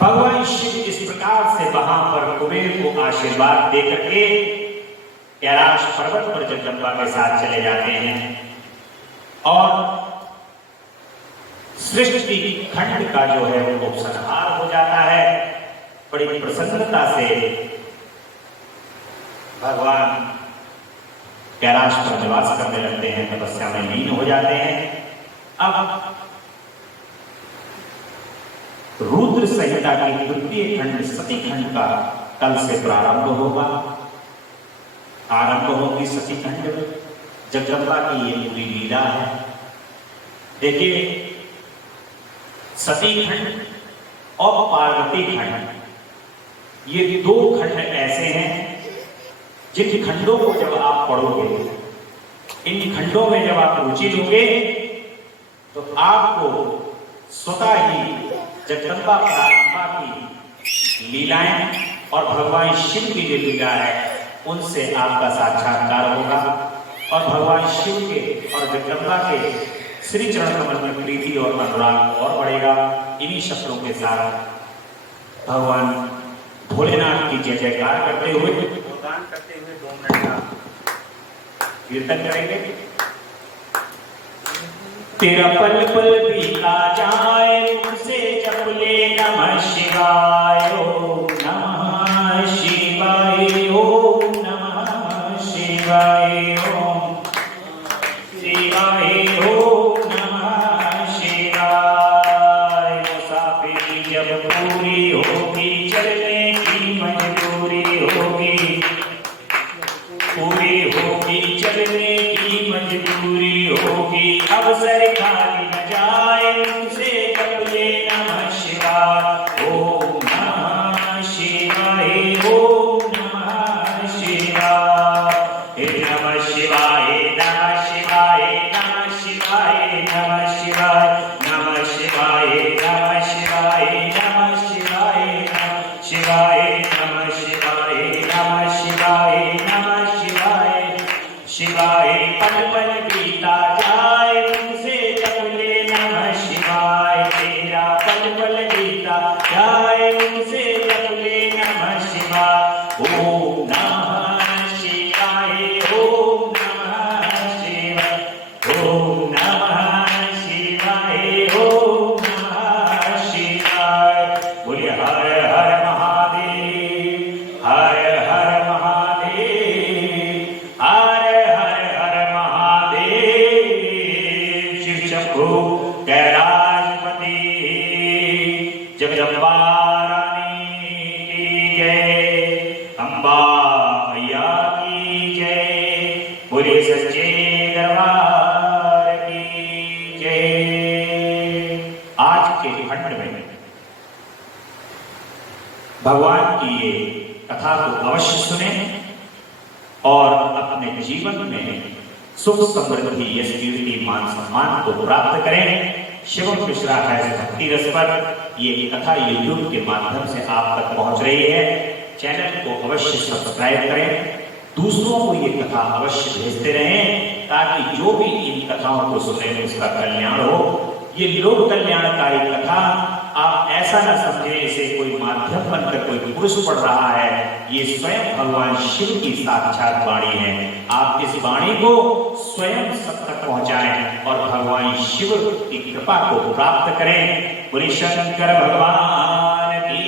भगवान शिव इस प्रकार से वहां पर कुबेर को आशीर्वाद देकर के कैलाश पर्वत पर जगदम्बा के साथ चले जाते हैं और सृष्टि खंड का जो है वो उपसंहार हो जाता है। बड़ी प्रसन्नता से भगवान कैलाश पर निवास करने लगते हैं, तपस्या में लीन हो जाते हैं। अब रुद्र संहिता की तृतीय खंड सती खंड का कल से प्रारंभ होगा। आरंभ होगी सती खंड में। जगदम्बा की ये पूरी लीला है। देखिए, सती खंड और पार्वती खंड ये दो खंड ऐसे हैं जिन खंडों को जब आप पढ़ोगे, इन खंडों में जब आप रुचि लोगे तो आपको स्वतः ही जगदम्बा प्रारंभा की लीलाएं और भगवान शिव की जो लीला है उनसे आपका साक्षात्कार होगा और भगवान शिव के और जगदम्बा के श्री चरण कमल में प्रीति और अनुराग और बढ़ेगा। इन्हीं शब्दों के साथ भगवान भोलेनाथ की जय जयकार करते हुए, गोदान करते हुए 2 मिनट का कीर्तन करेंगे। तेरा पल पल बीता जाए, तुझसे जप ले नमः शिवाय, नमः शिवाय, ओम नमः शिवाय, ओम शिवाय, ओम नमः शिवाय। मुसाफिरी जब पूरी होगी, चलने की मजबूरी होगी, पूरी होगी चलने की मजबूरी होगी। अवसर खाली न जाए, तुझसे जप ले नमः शिवाय, ओम नमः शिवाय, ओम नमः शिवाय, नमः शंभु कैलाशपति जगदम्बा रानी की जय, अम्बा मैया की जय, बोले सच्चे दरबार की जय। आज के खंड में भगवान की ये कथा को अवश्य सुने और अपने जीवन में सुख समृद्धि यश कीर्ति मान सम्मान को प्राप्त करें। शिवम मिश्रा है भक्ति रस पर ये कथा यूट्यूब के माध्यम से आप तक पहुंच रही है। चैनल को अवश्य सब्सक्राइब करें, दूसरों को ये कथा अवश्य भेजते रहें ताकि जो भी इन कथाओं को सुने उसका कल्याण हो। ये लोक कल्याणकारी कथा आप ऐसा न समझे इसे कोई माध्यम बनकर कोई पुरुष पढ़ रहा है, ये स्वयं भगवान शिव की साक्षात वाणी है। आप इस वाणी को स्वयं सब तक पहुंचाएं और भगवान शिव की कृपा को प्राप्त करें। बोले शंकर भगवान की